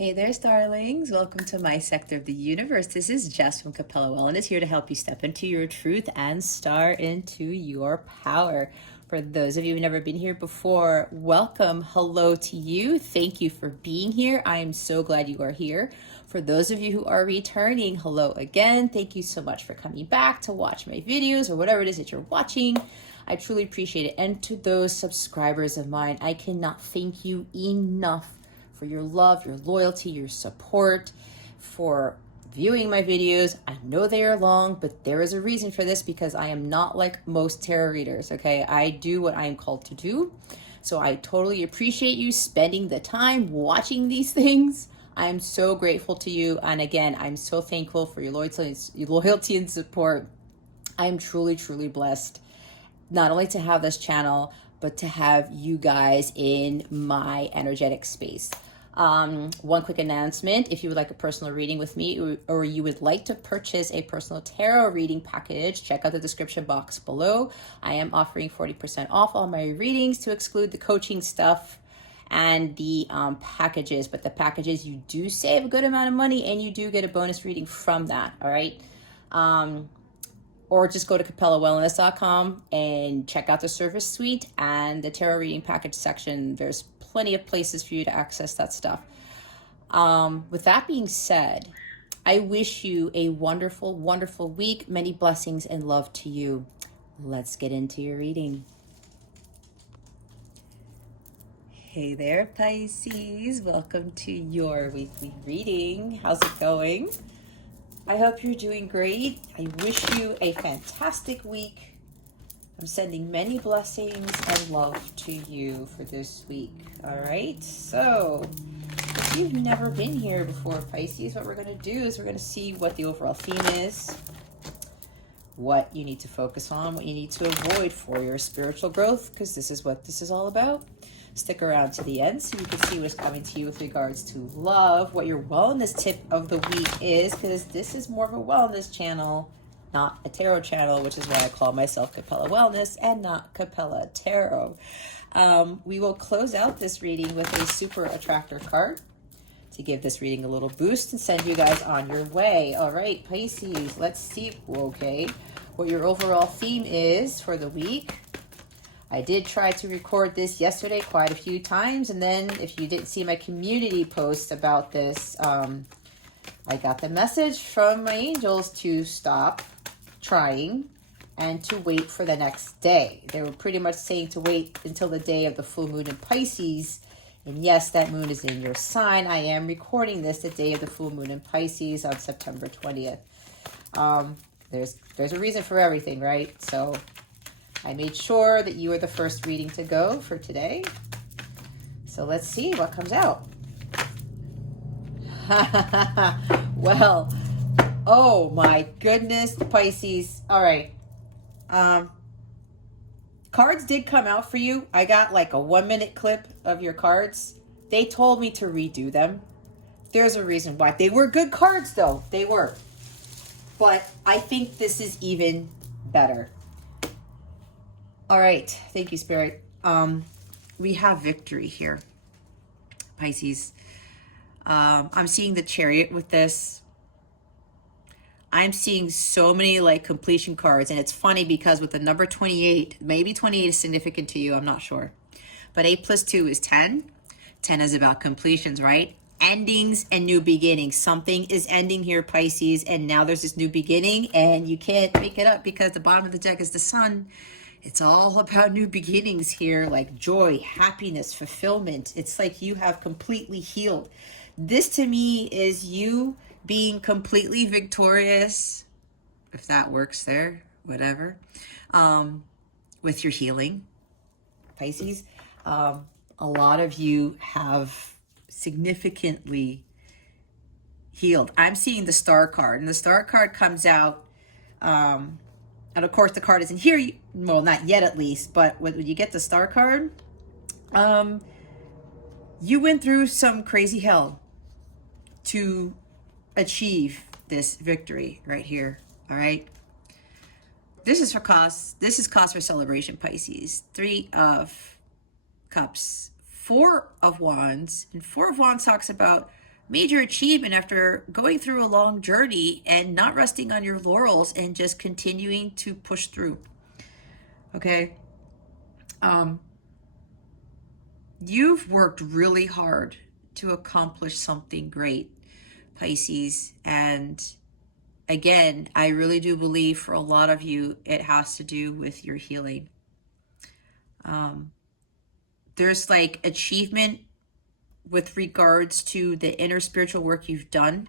Hey there, starlings. Welcome to my sector of the universe. This is Jess from Capella Wellness, here to help you step into your truth and star into your power. For those of you who've never been here before, welcome. Hello to you. Thank you for being here. I am so glad you are here. For those of you who are returning, hello again. Thank you so much for coming back to watch my videos or whatever it is that you're watching. I truly appreciate it. And to those subscribers of mine, I cannot thank you enough for your love, your loyalty, your support, for viewing my videos. I know they are long, but there is a reason for this because I am not like most tarot readers, okay? I do what I am called to do. So I totally appreciate you spending the time watching these things. I'm so grateful to you. And again, I'm so thankful for your loyalty and support. I'm truly, truly blessed not only to have this channel, but to have you guys in my energetic space. One quick announcement: if you would like a personal reading with me, or you would like to purchase a personal tarot reading package, check out the description box below. I am offering 40% off all my readings, to exclude the coaching stuff and the packages. But the packages, you do save a good amount of money and you do get a bonus reading from that. All right. Or just go to capellawellness.com and check out the service suite and the tarot reading package section. There's plenty of places for you to access that stuff. With that being said, I wish you a wonderful, wonderful week. Many blessings and love to you. Let's get into your reading. Hey there, Pisces. Welcome to your weekly reading. How's it going? I hope you're doing great. I wish you a fantastic week. I'm sending many blessings and love to you for this week. All right. So if you've never been here before, Pisces, what we're going to do is we're going to see what the overall theme is, what you need to focus on, what you need to avoid for your spiritual growth, because this is what this is all about. Stick around to the end so you can see what's coming to you with regards to love, what your wellness tip of the week is, because this is more of a wellness channel, not a tarot channel, which is why I call myself Capella Wellness and not Capella Tarot. We will close out this reading with a super attractor card to give this reading a little boost and send you guys on your way. All right, Pisces, let's see, okay, what your overall theme is for the week. I did try to record this yesterday quite a few times, and then if you didn't see my community post about this, I got the message from my angels to stop trying and to wait for the next day. They were pretty much saying to wait until the day of the full moon in Pisces, and yes, that moon is in your sign. I am recording this the day of the full moon in Pisces on September 20th. There's a reason for everything, right? So I made sure that you are the first reading to go for today. So let's see what comes out. Well, oh my goodness, Pisces. All right. Cards did come out for you. I got like a 1-minute clip of your cards. They told me to redo them. There's a reason why. They were good cards though. They were. But I think this is even better. All right, thank you, Spirit. We have victory here, Pisces. I'm seeing the Chariot with this. I'm seeing so many like completion cards, and it's funny because with the number 28, maybe 28 is significant to you, I'm not sure. But 8 plus 2 is 10. 10 is about completions, right? Endings and new beginnings. Something is ending here, Pisces, and now there's this new beginning, and you can't make it up because the bottom of the deck is the Sun. It's all about new beginnings here, like joy, happiness, fulfillment. It's like you have completely healed. This to me is you being completely victorious, if that works there, whatever, with your healing, Pisces. A lot of you have significantly healed. I'm seeing the Star card, and the Star card comes out, and of course the card isn't here, well, not yet at least, but when you get the Star card, you went through some crazy hell to achieve this victory right here. All right. This is for cause. This is cause for celebration, Pisces. 3 of Cups, 4 of Wands, and 4 of Wands talks about major achievement after going through a long journey and not resting on your laurels and just continuing to push through. Okay. You've worked really hard to accomplish something great, Pisces. And again, I really do believe for a lot of you, it has to do with your healing. There's like achievement with regards to the inner spiritual work you've done.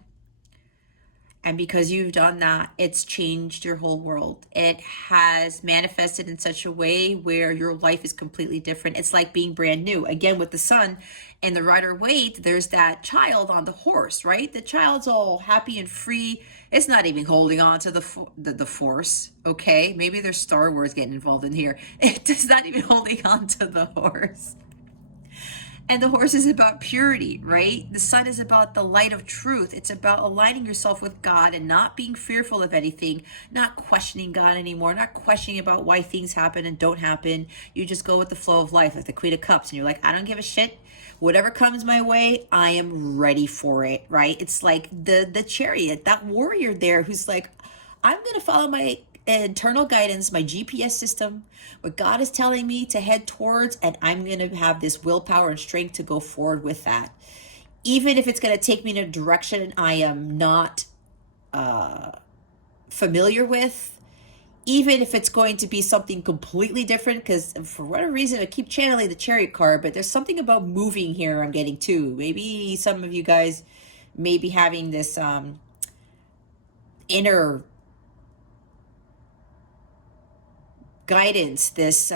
And because you've done that, it's changed your whole world. It has manifested in such a way where your life is completely different. It's like being brand new. Again, with the sun and the Rider-Waite, there's that child on the horse, right? The child's all happy and free. It's not even holding on to the force, okay? Maybe there's Star Wars getting involved in here. It's not even holding on to the horse. And the horse is about purity, right? The sun is about the light of truth. It's about aligning yourself with God and not being fearful of anything, not questioning God anymore, not questioning about why things happen and don't happen. You just go with the flow of life, like the Queen of Cups. And you're like, I don't give a shit. Whatever comes my way, I am ready for it, right? It's like the Chariot, that warrior there who's like, I'm going to follow my internal guidance, my GPS system, what God is telling me to head towards, and I'm going to have this willpower and strength to go forward with that. Even if it's going to take me in a direction I am not familiar with, even if it's going to be something completely different, because for whatever reason, I keep channeling the Chariot card, but there's something about moving here I'm getting too. Maybe some of you guys may be having this inner guidance, this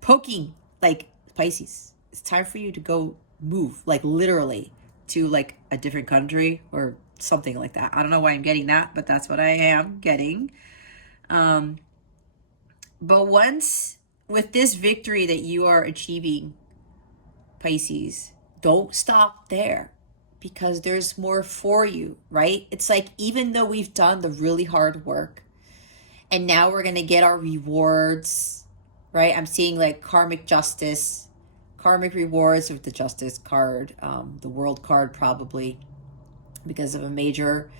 poking, like, Pisces, it's time for you to go move, like literally to like a different country or something like that. I don't know why I'm getting that, but that's what I am getting. But once with this victory that you are achieving, Pisces, don't stop there, because there's more for you, right? It's like, even though we've done the really hard work, and now we're going to get our rewards, right? I'm seeing like karmic justice, karmic rewards with the justice card, the world card probably, because of a major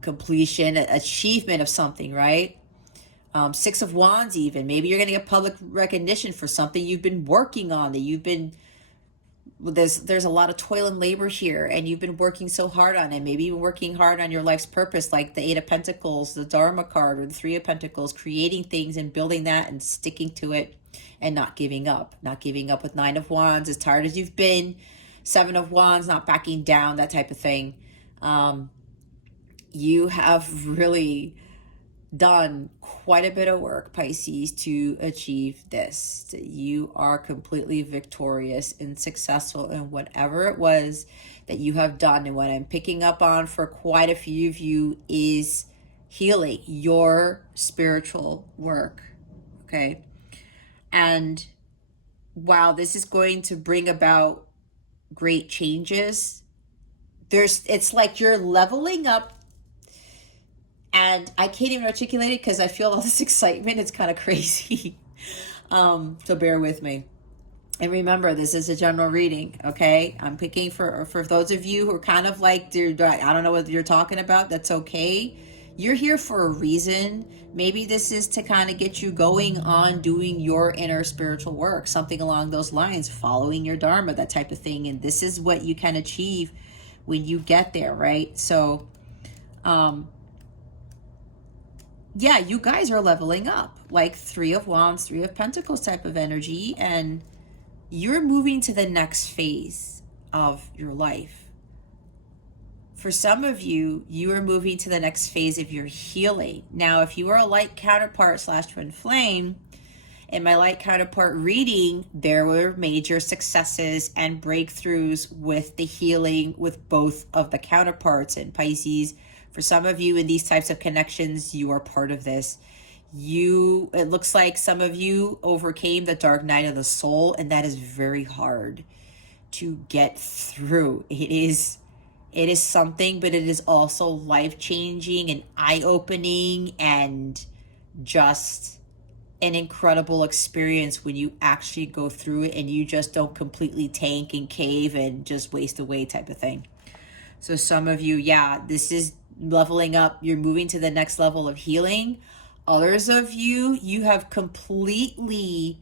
completion, achievement of something, right? Six of Wands even. Maybe you're going to get public recognition for something you've been working on, that you've been, there's a lot of toil and labor here, and you've been working so hard on it. Maybe you've been working hard on your life's purpose, like the Eight of Pentacles, the Dharma card, or the Three of Pentacles, creating things and building that and sticking to it and not giving up. Not giving up with Nine of Wands, as tired as you've been. Seven of Wands, not backing down, that type of thing. You have really done quite a bit of work, Pisces, to achieve this. You are completely victorious and successful in whatever it was that you have done. And what I'm picking up on for quite a few of you is healing, your spiritual work, okay? And while this is going to bring about great changes, it's like you're leveling up. And I can't even articulate it because I feel all this excitement. It's kind of crazy. So bear with me. And remember, this is a general reading, okay? I'm picking for those of you who are kind of like, I don't know what you're talking about. That's okay. You're here for a reason. Maybe this is to kind of get you going on doing your inner spiritual work, something along those lines, following your Dharma, that type of thing. And this is what you can achieve when you get there, right? So, yeah, you guys are leveling up, like Three of Wands, Three of Pentacles type of energy, and you're moving to the next phase of your life. For some of you, you are moving to the next phase of your healing. Now, if you are a light counterpart / twin flame, in my light counterpart reading, there were major successes and breakthroughs with the healing with both of the counterparts. And Pisces, for some of you in these types of connections, you are part of this. It looks like some of you overcame the dark night of the soul, and that is very hard to get through. It is something, but it is also life-changing and eye-opening and just an incredible experience when you actually go through it and you just don't completely tank and cave and just waste away type of thing. So some of you, yeah, this is leveling up. You're moving to the next level of healing. Others of you, you have completely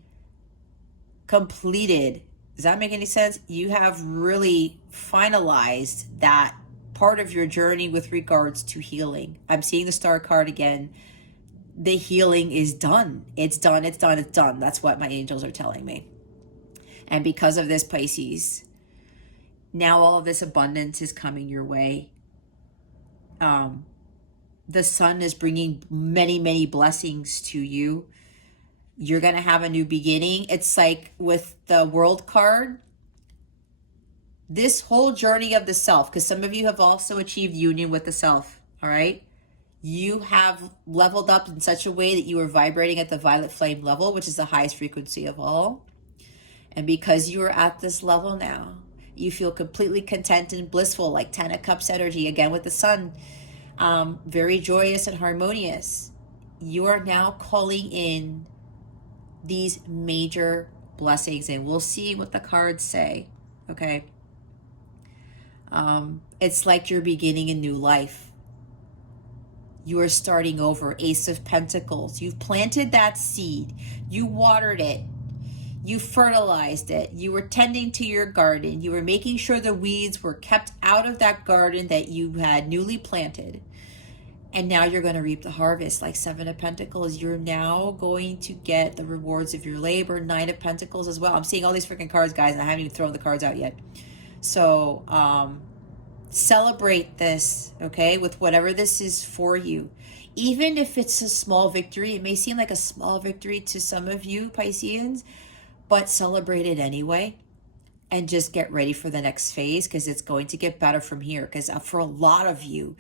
completed. Does that make any sense? You have really finalized that part of your journey with regards to healing. I'm seeing the star card again. The healing is done. It's done. It's done. It's done. That's what my angels are telling me. And because of this, Pisces, now all of this abundance is coming your way. The sun is bringing many, many blessings to you. You're going to have a new beginning. It's like with the world card, this whole journey of the self, because some of you have also achieved union with the self, all right? You have leveled up in such a way that you are vibrating at the violet flame level, which is the highest frequency of all. And because you are at this level now, you feel completely content and blissful, like 10 of Cups energy, again with the sun, very joyous and harmonious. You are now calling in these major blessings, and we'll see what the cards say, okay? It's like you're beginning a new life. You are starting over. Ace of Pentacles. You've planted that seed. You watered it. You fertilized it. You were tending to your garden. You were making sure the weeds were kept out of that garden that you had newly planted. And now you're going to reap the harvest, like Seven of Pentacles. You're now going to get the rewards of your labor. Nine of Pentacles as well. I'm seeing all these freaking cards, guys, and I haven't even thrown the cards out yet. So celebrate this, okay, with whatever this is for you. Even if it's a small victory, it may seem like a small victory to some of you, Pisceans, but celebrate it anyway. And just get ready for the next phase, because it's going to get better from here. Because for a lot of you,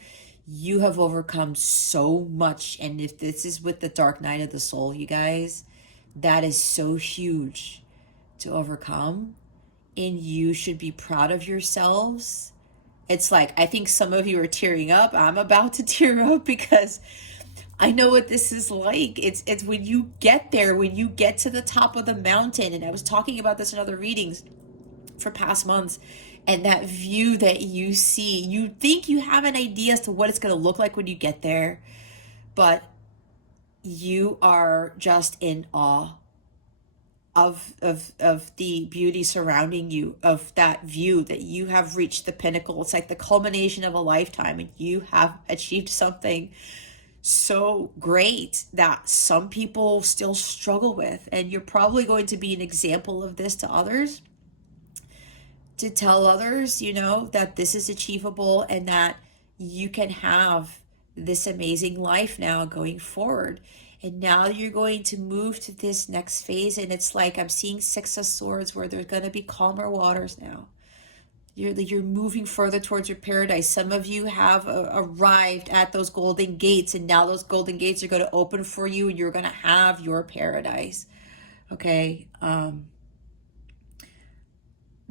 you have overcome so much. And if this is with the dark night of the soul, you guys, that is so huge to overcome. And you should be proud of yourselves. It's like, I think some of you are tearing up. I'm about to tear up because I know what this is like. It's when you get there, when you get to the top of the mountain. And I was talking about this in other readings for past months, and that view that you see, you think you have an idea as to what it's going to look like when you get there, but you are just in awe of the beauty surrounding you, of that view that you have reached the pinnacle. It's like the culmination of a lifetime, and you have achieved something so great that some people still struggle with. And you're probably going to be an example of this to others, to tell others, you know, that this is achievable and that you can have this amazing life now going forward. And now you're going to move to this next phase. And it's like I'm seeing Six of Swords, where there's going to be calmer waters now. You're moving further towards your paradise. Some of you have arrived at those golden gates, and now those golden gates are going to open for you, and you're going to have your paradise. Okay.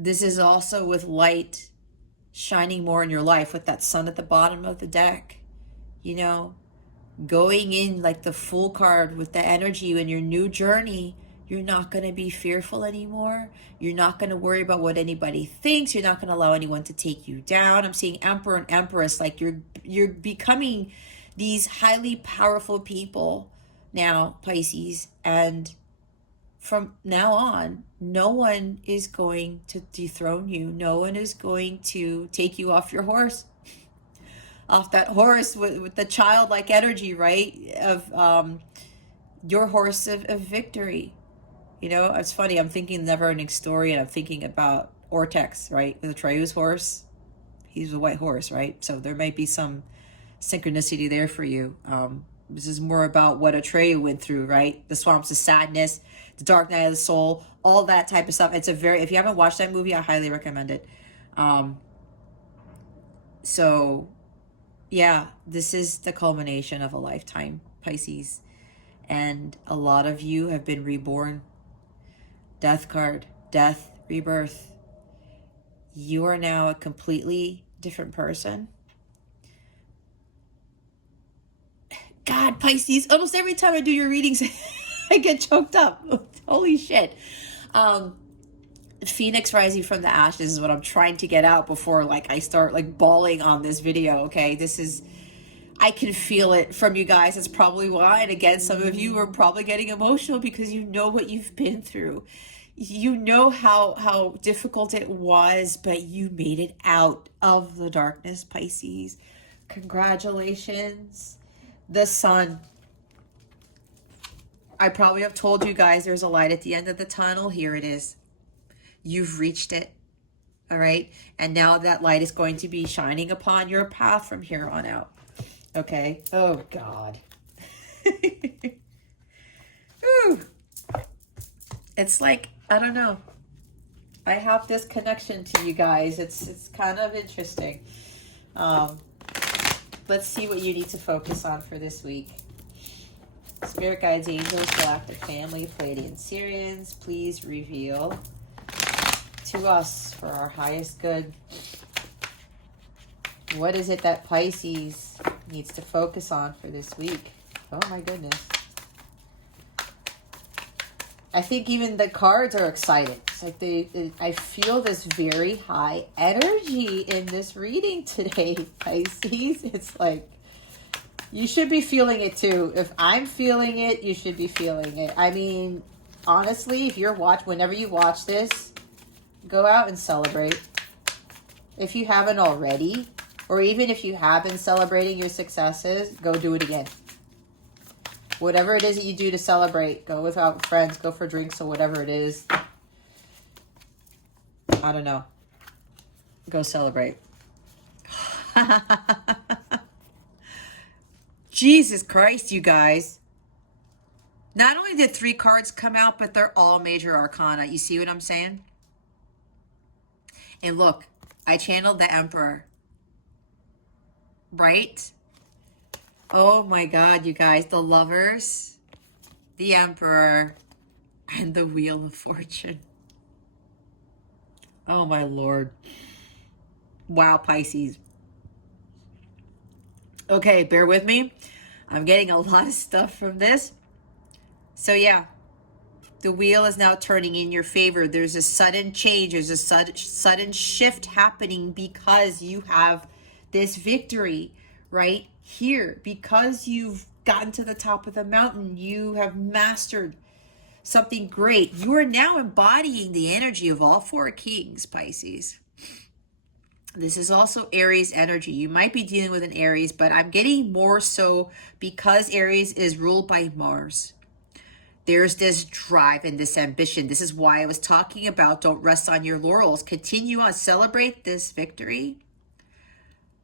This is also with light shining more in your life, with that sun at the bottom of the deck, you know, going in like the Fool card with the energy in your new journey. You're not going to be fearful anymore. You're not going to worry about what anybody thinks. You're not going to allow anyone to take you down. I'm seeing Emperor and Empress, like you're becoming these highly powerful people now, Pisces, and from now on, no one is going to dethrone you. No one is going to take you off your horse, off that horse with the childlike energy, right? Of your horse of victory. You know, it's funny. I'm thinking never-ending story, and I'm thinking about Ortex, right? The Atreus horse. He's a white horse, right? So there might be some synchronicity there for you. This is more about what Atreyu went through, right? The swamps of sadness, the dark night of the soul, all that type of stuff. It's a very, if you haven't watched that movie, I highly recommend it. So yeah, this is the culmination of a lifetime, Pisces. And a lot of you have been reborn. Death card, death, rebirth. You are now a completely different person. God, Pisces, almost every time I do your readings, I get choked up. Holy shit. Phoenix rising from the ashes is what I'm trying to get out before like I start like bawling on this video. Okay, this is, I can feel it from you guys. That's probably why. And again, some of you are probably getting emotional because you know what you've been through. You know how difficult it was, but you made it out of the darkness, Pisces. Congratulations. The sun. I probably have told you guys there's a light at the end of the tunnel. Here it is. You've reached it. All right. And now that light is going to be shining upon your path from here on out. Okay. Oh, God. Ooh. It's like, I don't know. I have this connection to you guys. It's kind of interesting. Let's see what you need to focus on for this week. Spirit guides, angels, galactic family, Pleiadian Syrians, please reveal to us for our highest good. What is it that Pisces needs to focus on for this week? Oh my goodness. I think even the cards are excited. It's like I feel this very high energy in this reading today, Pisces. It's like, you should be feeling it too. If I'm feeling it, you should be feeling it. I mean, honestly, if you're whenever you watch this, go out and celebrate. If you haven't already, or even if you have been celebrating your successes, go do it again. Whatever it is that you do to celebrate, go without friends, go for drinks or whatever it is. I don't know. Go celebrate. Jesus Christ, you guys. Not only did 3 cards come out, but they're all major arcana. You see what I'm saying? And look, I channeled the Emperor. Right? Oh my God, you guys. The Lovers, the Emperor, and the Wheel of Fortune. Oh my Lord. Wow, Pisces. Okay, bear with me. I'm getting a lot of stuff from this. So yeah, the wheel is now turning in your favor. There's a sudden change. There's a sudden shift happening because you have this victory right here. Because you've gotten to the top of the mountain, you have mastered something great. You are now embodying the energy of all 4 kings, Pisces. This is also Aries energy. You might be dealing with an Aries, but I'm getting more so because Aries is ruled by Mars. There's this drive and this ambition. This is why I was talking about don't rest on your laurels. Continue on, celebrate this victory,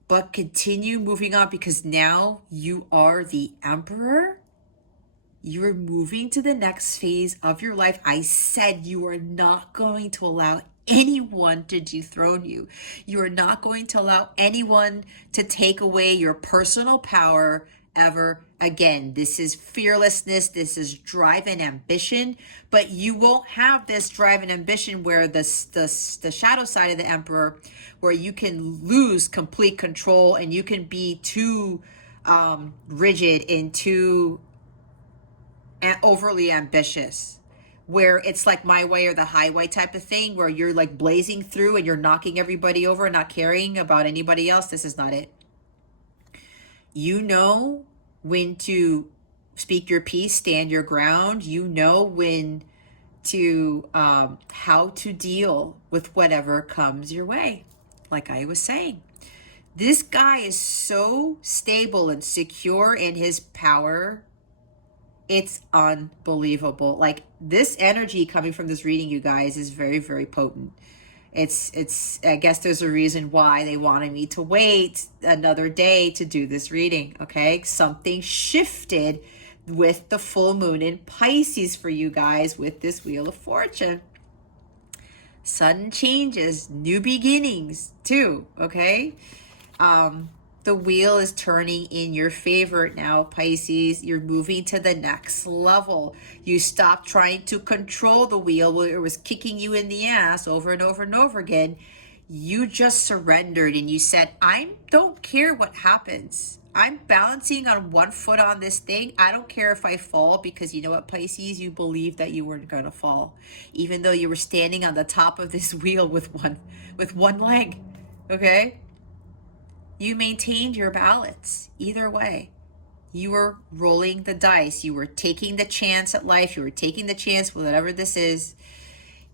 but continue moving on because now you are the Emperor. You're moving to the next phase of your life. I said you are not going to allow anyone to dethrone you. You are not going to allow anyone to take away your personal power ever again. This is fearlessness. This is drive and ambition, but you won't have this drive and ambition where the shadow side of the Emperor, where you can lose complete control and you can be too rigid and too overly ambitious, where it's like my way or the highway type of thing, where you're like blazing through and you're knocking everybody over and not caring about anybody else. This is not it. You know when to speak your piece, stand your ground. You know when to how to deal with whatever comes your way. Like I was saying, this guy is so stable and secure in his power. It's unbelievable. Like this energy coming from this reading, you guys, is very, very potent. It's I guess there's a reason why they wanted me to wait another day to do this reading. Okay, something shifted with the full moon in Pisces for you guys with this Wheel of Fortune. Sudden changes, new beginnings too. Okay. The wheel is turning in your favor now, Pisces. You're moving to the next level. You stopped trying to control the wheel where it was kicking you in the ass over and over and over again. You just surrendered and you said, I don't care what happens. I'm balancing on one foot on this thing. I don't care if I fall, because you know what, Pisces, you believe that you weren't going to fall, even though you were standing on the top of this wheel with one leg. Okay? You maintained your balance either way. You were rolling the dice. You were taking the chance at life. You were taking the chance with whatever this is.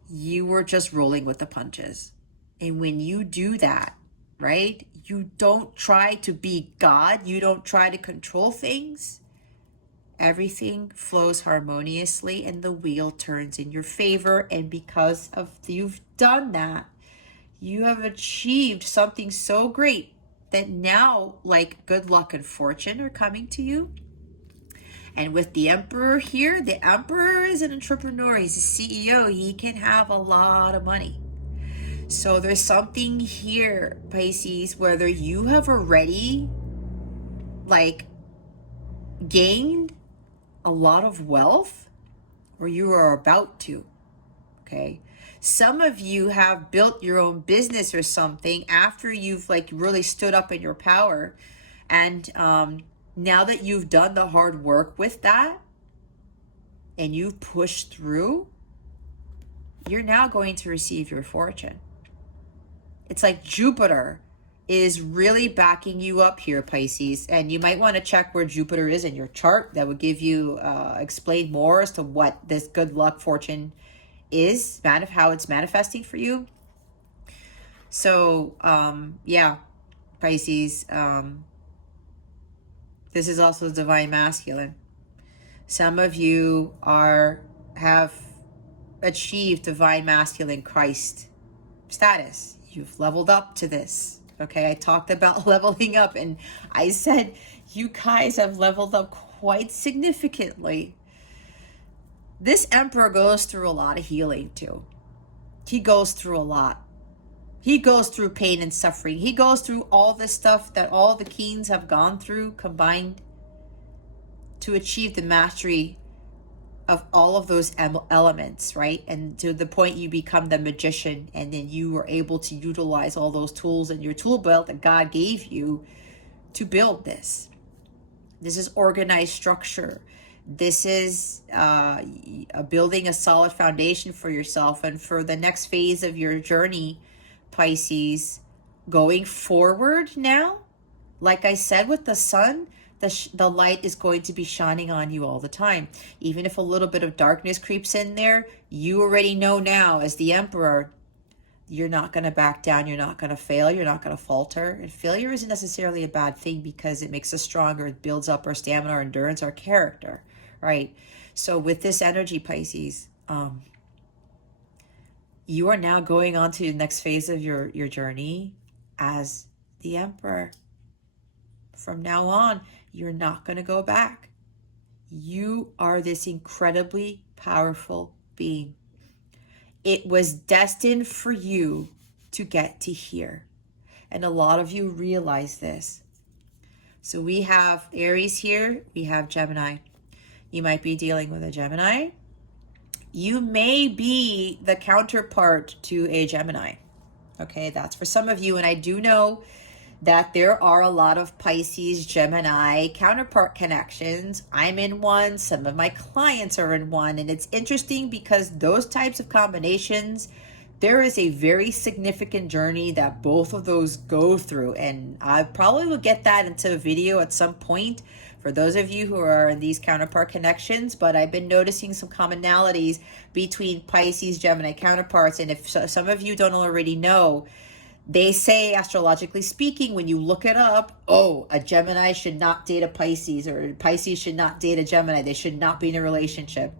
You were just rolling with the punches. And when you do that, right, you don't try to be God. You don't try to control things. Everything flows harmoniously and the wheel turns in your favor. And because of you've done that, you have achieved something so great that now, like, good luck and fortune are coming to you. And with the Emperor here, the Emperor is an entrepreneur. He's a CEO. He can have a lot of money. So there's something here, Pisces, whether you have already, like, gained a lot of wealth or you are about to, okay? Some of you have built your own business or something after you've, like, really stood up in your power. And now that you've done the hard work with that and you've pushed through, you're now going to receive your fortune. It's like Jupiter is really backing you up here, Pisces. And you might want to check where Jupiter is in your chart. That would give you, explain more as to what this good luck fortune is, how it's manifesting for you. So, yeah, Pisces, this is also the divine masculine. Some of you have achieved divine masculine Christ status. You've leveled up to this. Okay, I talked about leveling up, and I said you guys have leveled up quite significantly. This Emperor goes through a lot of healing too. He goes through a lot. He goes through pain and suffering. He goes through all this stuff that all the kings have gone through combined to achieve the mastery of all of those elements, right? And to the point you become the magician, and then you are able to utilize all those tools in your tool belt that God gave you to build this. This is organized structure. This is building a solid foundation for yourself and for the next phase of your journey, Pisces. Going forward now, like I said with the sun, the light is going to be shining on you all the time. Even if a little bit of darkness creeps in there, you already know now, as the Emperor, you're not going to back down. You're not going to fail. You're not going to falter. And failure isn't necessarily a bad thing, because it makes us stronger. It builds up our stamina, our endurance, our character, right? So with this energy, Pisces, you are now going on to the next phase of your journey as the Emperor. From now on, you're not going to go back. You are this incredibly powerful being. It was destined for you to get to here. And a lot of you realize this. So we have Aries here. We have Gemini. You might be dealing with a Gemini. You may be the counterpart to a Gemini. Okay, that's for some of you. And I do know that there are a lot of Pisces, Gemini counterpart connections. I'm in one. Some of my clients are in one. And it's interesting because those types of combinations, there is a very significant journey that both of those go through. And I probably will get that into a video at some point for those of you who are in these counterpart connections. But I've been noticing some commonalities between Pisces, Gemini counterparts. And if some of you don't already know, they say, astrologically speaking, when you look it up, oh, a Gemini should not date a Pisces, or Pisces should not date a Gemini. They should not be in a relationship.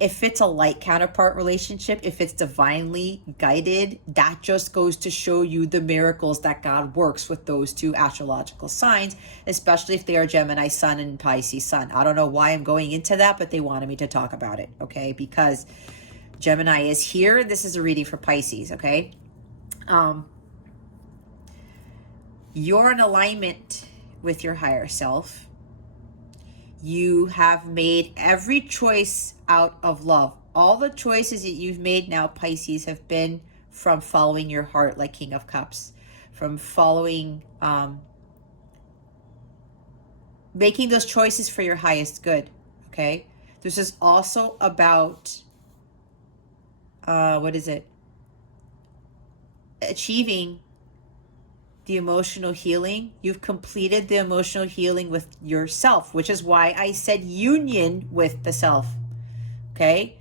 If it's a light counterpart relationship, if it's divinely guided, that just goes to show you the miracles that God works with those two astrological signs, especially if they are Gemini sun and Pisces sun. I don't know why I'm going into that, but they wanted me to talk about it, okay? Because Gemini is here. This is a reading for Pisces, okay? You're in alignment with your higher self. You have made every choice out of love. All the choices that you've made now, Pisces, have been from following your heart, like King of Cups, from following making those choices for your highest good, okay? This is also about, achieving the emotional healing. You've completed the emotional healing with yourself, which is why I said union with the self, okay?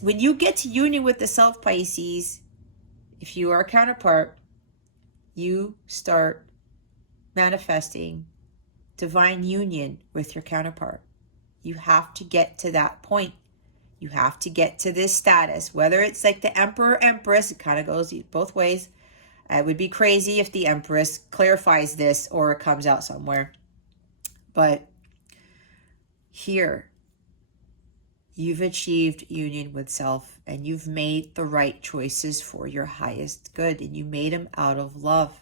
When you get to union with the self, Pisces, if you are a counterpart, you start manifesting divine union with your counterpart. You have to get to that point. You have to get to this status, whether it's like the Emperor, Empress, it kind of goes both ways. It would be crazy if the Empress clarifies this or it comes out somewhere. But here, you've achieved union with self and you've made the right choices for your highest good, and you made them out of love.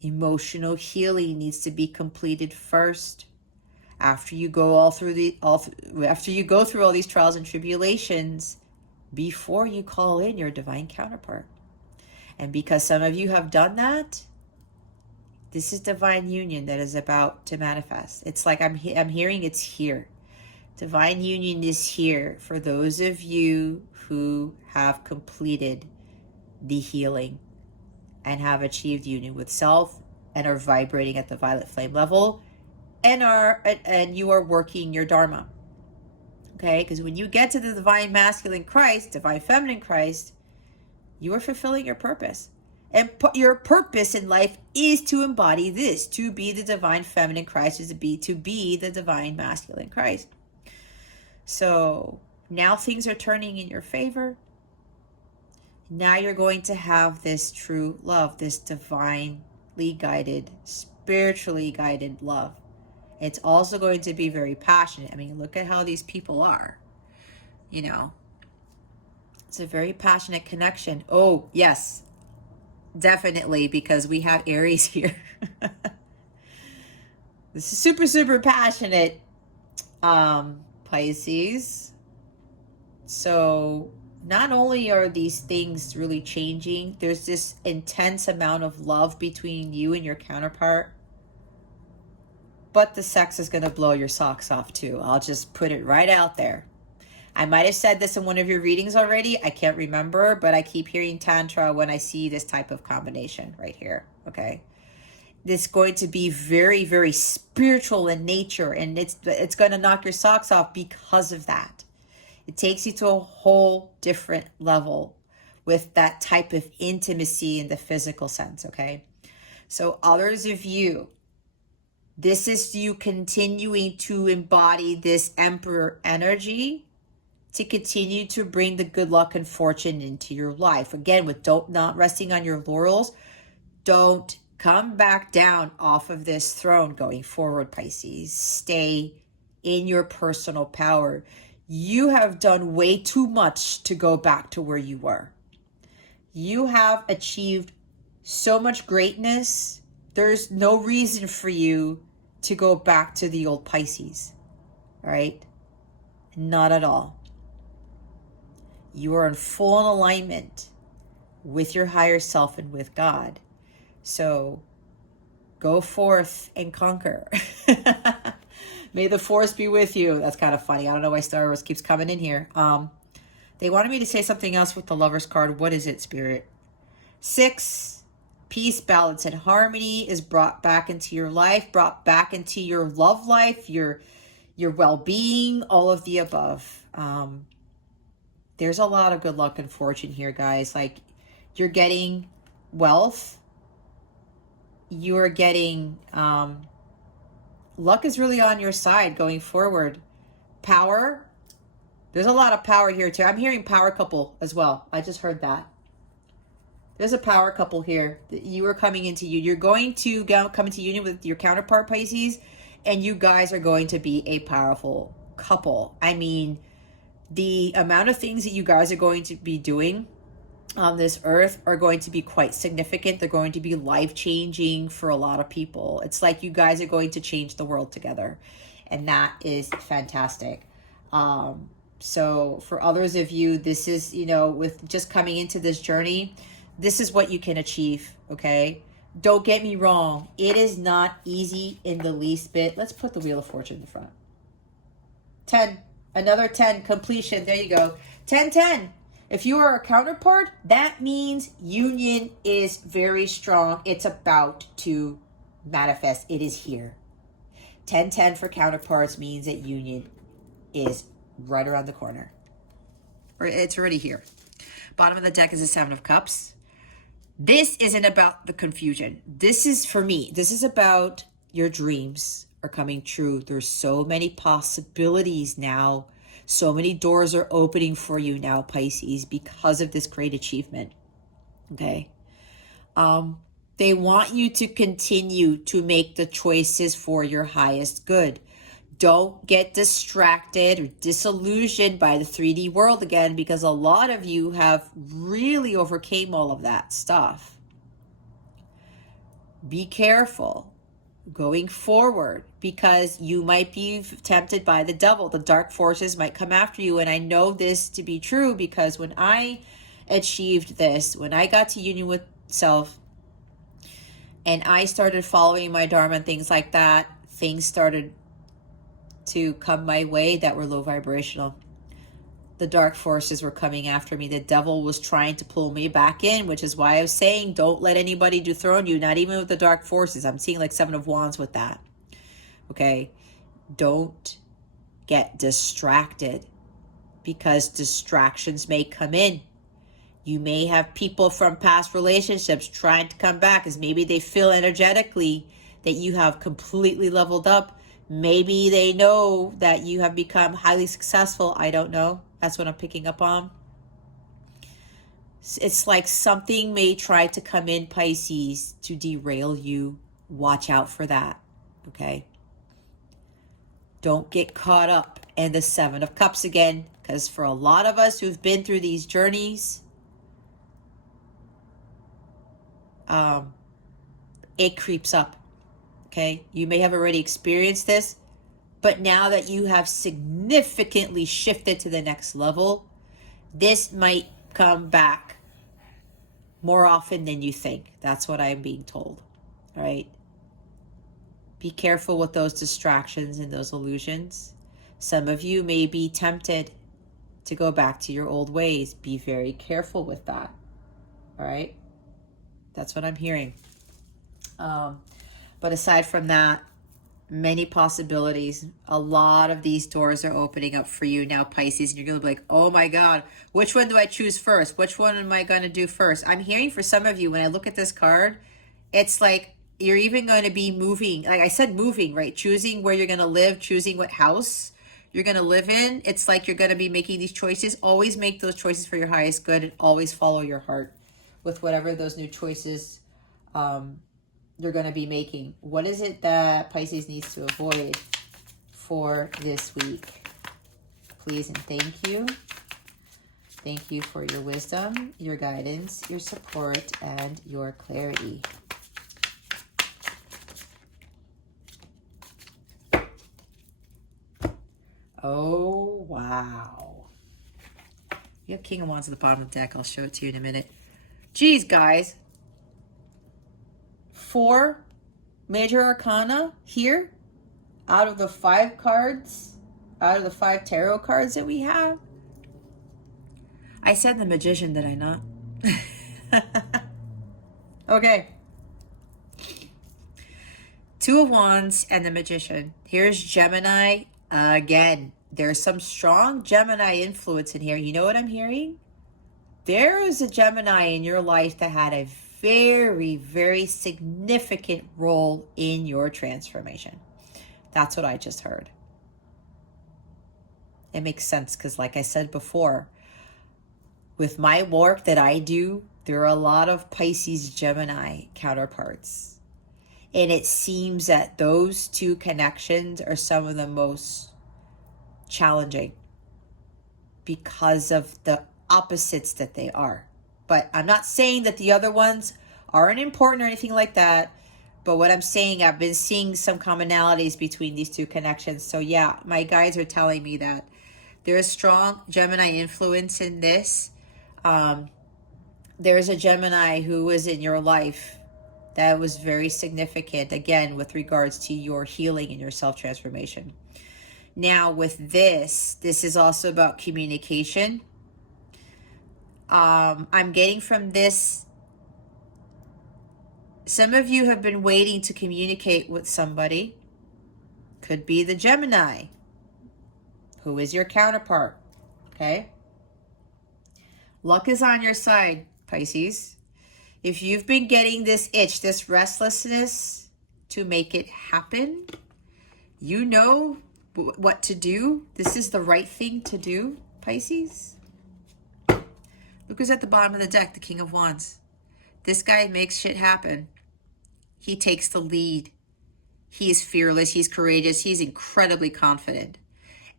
Emotional healing needs to be completed first. After you go after you go through all these trials and tribulations, before you call in your divine counterpart. And because some of you have done that, this is divine union that is about to manifest. It's like I'm hearing it's here. Divine union is here for those of you who have completed the healing and have achieved union with self and are vibrating at the violet flame level and you are working your dharma. Okay? Because when you get to the divine masculine Christ, divine feminine Christ, you are fulfilling your purpose. And your purpose in life is to embody this, to be the divine feminine Christ, is to be the divine masculine Christ. So now things are turning in your favor. Now you're going to have this true love, this divinely guided, spiritually guided love. It's also going to be very passionate. I mean, look at how these people are. You know, it's a very passionate connection. Oh, yes, definitely, because we have Aries here. This is super, super passionate, Pisces. So not only are these things really changing, there's this intense amount of love between you and your counterpart. But the sex is going to blow your socks off too. I'll just put it right out there. I might have said this in one of your readings already. I can't remember, but I keep hearing Tantra when I see this type of combination right here. Okay. This is going to be very, very spiritual in nature, and it's going to knock your socks off because of that. It takes you to a whole different level with that type of intimacy in the physical sense, okay? So others of you, this is you continuing to embody this Emperor energy to continue to bring the good luck and fortune into your life. Again, with not resting on your laurels, don't come back down off of this throne going forward, Pisces. Stay in your personal power. You have done way too much to go back to where you were. You have achieved so much greatness. There's no reason for you to go back to the old Pisces, right? Not at all. You are in full alignment with your higher self and with God. So go forth and conquer. May the force be with you. That's kind of funny. I don't know why Star Wars keeps coming in here. They wanted me to say something else with the Lover's card. What is it, Spirit? 6, peace, balance, and harmony is brought back into your life, brought back into your love life, your well-being, all of the above. There's a lot of good luck and fortune here, guys. Like, you're getting wealth. You're getting... luck is really on your side going forward. Power. There's a lot of power here too. I'm hearing power couple as well. I just heard that. There's a power couple here. You are coming into you. You're going to come into union with your counterpart, Pisces, and you guys are going to be a powerful couple. I mean, the amount of things that you guys are going to be doing on this earth are going to be quite significant. They're going to be life-changing for a lot of people. It's like you guys are going to change the world together, and that is fantastic. So for others of you, this is, with just coming into this journey, this is what you can achieve, okay? Don't get me wrong. It is not easy in the least bit. Let's put the Wheel of Fortune in the front. 10. Another 10. Completion. There you go. 10, 10. If you are a counterpart, that means union is very strong. It's about to manifest. It is here. 10, 10 for counterparts means that union is right around the corner. Or it's already here. Bottom of the deck is the Seven of Cups. This isn't about the confusion. This is, for me, this is about your dreams are coming true. There's so many possibilities now. So many doors are opening for you now, Pisces, because of this great achievement. Okay. They want you to continue to make the choices for your highest good. Don't get distracted or disillusioned by the 3D world again, because a lot of you have really overcame all of that stuff. Be careful going forward, because you might be tempted by the devil. The dark forces might come after you. And I know this to be true because when I achieved this, when I got to union with self and I started following my dharma and things like that, things started to come my way that were low vibrational. The dark forces were coming after me. The devil was trying to pull me back in, which is why I was saying don't let anybody dethrone you, not even with the dark forces. I'm seeing like Seven of Wands with that. Okay? Don't get distracted, because distractions may come in. You may have people from past relationships trying to come back, as maybe they feel energetically that you have completely leveled up. Maybe they know that you have become highly successful. I don't know. That's what I'm picking up on. It's like something may try to come in, Pisces, to derail you. Watch out for that, okay? Don't get caught up in the Seven of Cups again, because for a lot of us who've been through these journeys, it creeps up, okay? You may have already experienced this, but now that you have significantly shifted to the next level, this might come back more often than you think. That's what I'm being told, right? Be careful with those distractions and those illusions. Some of you may be tempted to go back to your old ways. Be very careful with that, all right? That's what I'm hearing. But aside from that, many possibilities. A lot of these doors are opening up for you now, Pisces. And you're going to be like, oh my God, which one do I choose first? Which one am I going to do first? I'm hearing for some of you, when I look at this card, it's like you're even going to be moving. Like I said, moving, right? Choosing where you're going to live, choosing what house you're going to live in. It's like you're going to be making these choices. Always make those choices for your highest good, and always follow your heart with whatever those new choices you're going to be making. What is it that Pisces needs to avoid for this week? Please and thank you. Thank you for your wisdom, your guidance, your support, and your clarity. Oh, wow. You have King of Wands at the bottom of the deck. I'll show it to you in a minute. Geez, guys. 4 major arcana here out of the 5 cards, out of the 5 tarot cards that we have. I said the Magician, did I not? Okay. 2 of Wands and the Magician. Here's Gemini again. There's some strong Gemini influence in here. You know what I'm hearing? There is a Gemini in your life that had a very, very significant role in your transformation. That's what I just heard. It makes sense because, like I said before, with my work that I do, there are a lot of Pisces Gemini counterparts. And it seems that those 2 connections are some of the most challenging because of the opposites that they are. But I'm not saying that the other ones aren't important or anything like that. But what I'm saying, I've been seeing some commonalities between these 2 connections. So yeah, my guides are telling me that there is strong Gemini influence in this. There's a Gemini who was in your life That was very significant, again, with regards to your healing and your self-transformation. Now, with this is also about communication. I'm getting from this, some of you have been waiting to communicate with somebody. Could be the Gemini, who is your counterpart, okay? Luck is on your side, Pisces. If you've been getting this itch, this restlessness to make it happen, you know what to do. This is the right thing to do, Pisces. Look who's at the bottom of the deck, the King of Wands. This guy makes shit happen. He takes the lead. He is fearless. He's courageous. He's incredibly confident.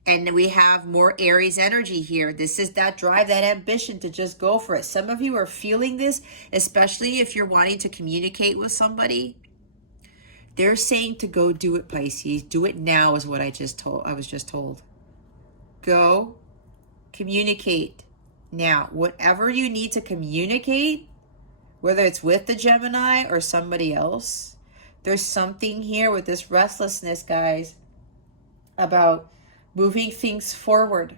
And we have more Aries energy here. This is that drive, that ambition to just go for it. Some of you are feeling this, especially if you're wanting to communicate with somebody. They're saying to go do it, Pisces. Do it now is what I was just told. Go communicate now. Whatever you need to communicate, whether it's with the Gemini or somebody else, there's something here with this restlessness, guys, about moving things forward,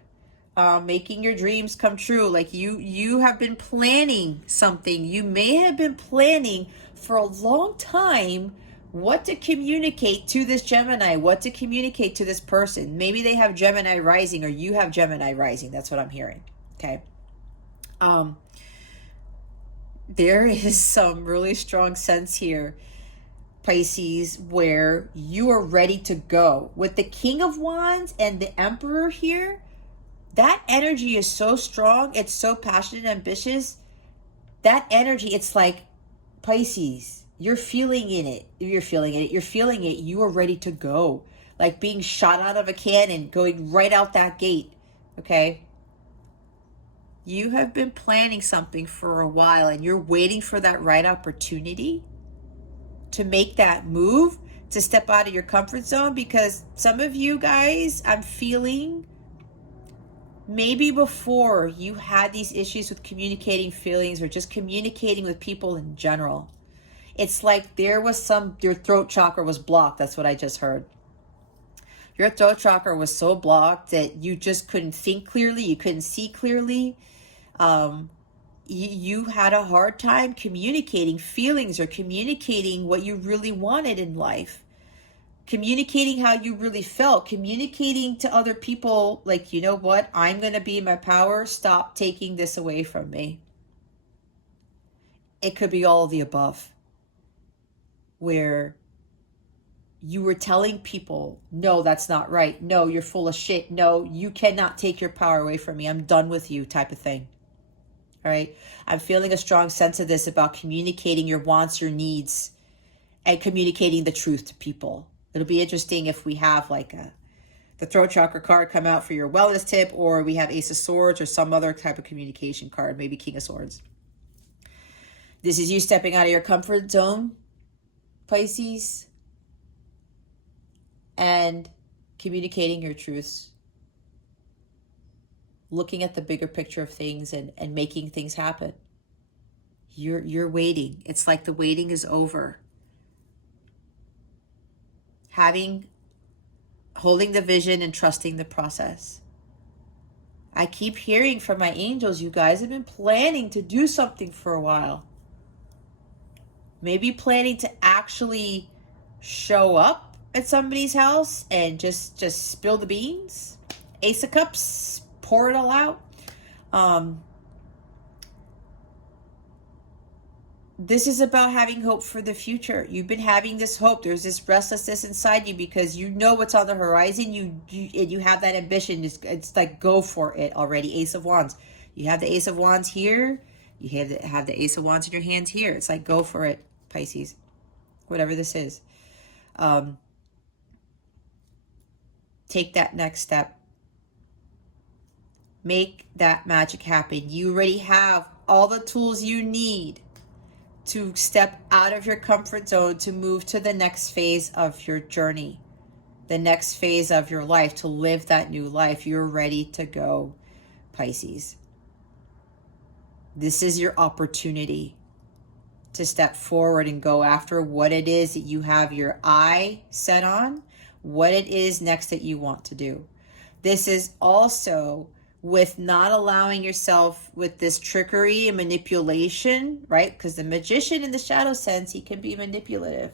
making your dreams come true. Like you have been planning something. You may have been planning for a long time what to communicate to this Gemini, what to communicate to this person. Maybe they have Gemini rising or you have Gemini rising. That's what I'm hearing. Okay. There is some really strong sense here, Pisces, where you are ready to go. With the King of Wands and the Emperor here, that energy is so strong. It's so passionate and ambitious. That energy, it's like, Pisces, you're feeling it. You're feeling it. You're feeling it. You are ready to go. Like being shot out of a cannon, going right out that gate. Okay? You have been planning something for a while and you're waiting for that right opportunity to make that move, to step out of your comfort zone, because some of you guys, I'm feeling, maybe before you had these issues with communicating feelings or just communicating with people in general. It's like there was your throat chakra was blocked. That's what I just heard. Your throat chakra was so blocked that you just couldn't think clearly. You couldn't see clearly. You had a hard time communicating feelings or communicating what you really wanted in life, communicating how you really felt, communicating to other people like, you know what, I'm going to be in my power. Stop taking this away from me. It could be all of the above, where you were telling people, no, that's not right. No, you're full of shit. No, you cannot take your power away from me. I'm done with you, type of thing. All right. I'm feeling a strong sense of this about communicating your wants, your needs, and communicating the truth to people. It'll be interesting if we have like the throat chakra card come out for your wellness tip, or we have Ace of Swords or some other type of communication card, maybe King of Swords. This is you stepping out of your comfort zone, Pisces, and communicating your truths. Looking at the bigger picture of things and making things happen. You're waiting. It's like the waiting is over. Holding the vision and trusting the process. I keep hearing from my angels, you guys have been planning to do something for a while. Maybe planning to actually show up at somebody's house and just spill the beans. Ace of Cups, pour it all out. This is about having hope for the future. You've been having this hope. There's this restlessness inside you because you know what's on the horizon. You have that ambition. It's like, go for it already. Ace of Wands. You have the Ace of Wands here. You have the Ace of Wands in your hands here. It's like, go for it, Pisces. Whatever this is. Take that next step. Make that magic happen. You already have all the tools you need to step out of your comfort zone, to move to the next phase of your journey, the next phase of your life, to live that new life. You're ready to go, Pisces. This is your opportunity to step forward and go after what it is that you have your eye set on, what it is next that you want to do. This is also with not allowing yourself with this trickery and manipulation, right? Because the magician in the shadow sense, he can be manipulative.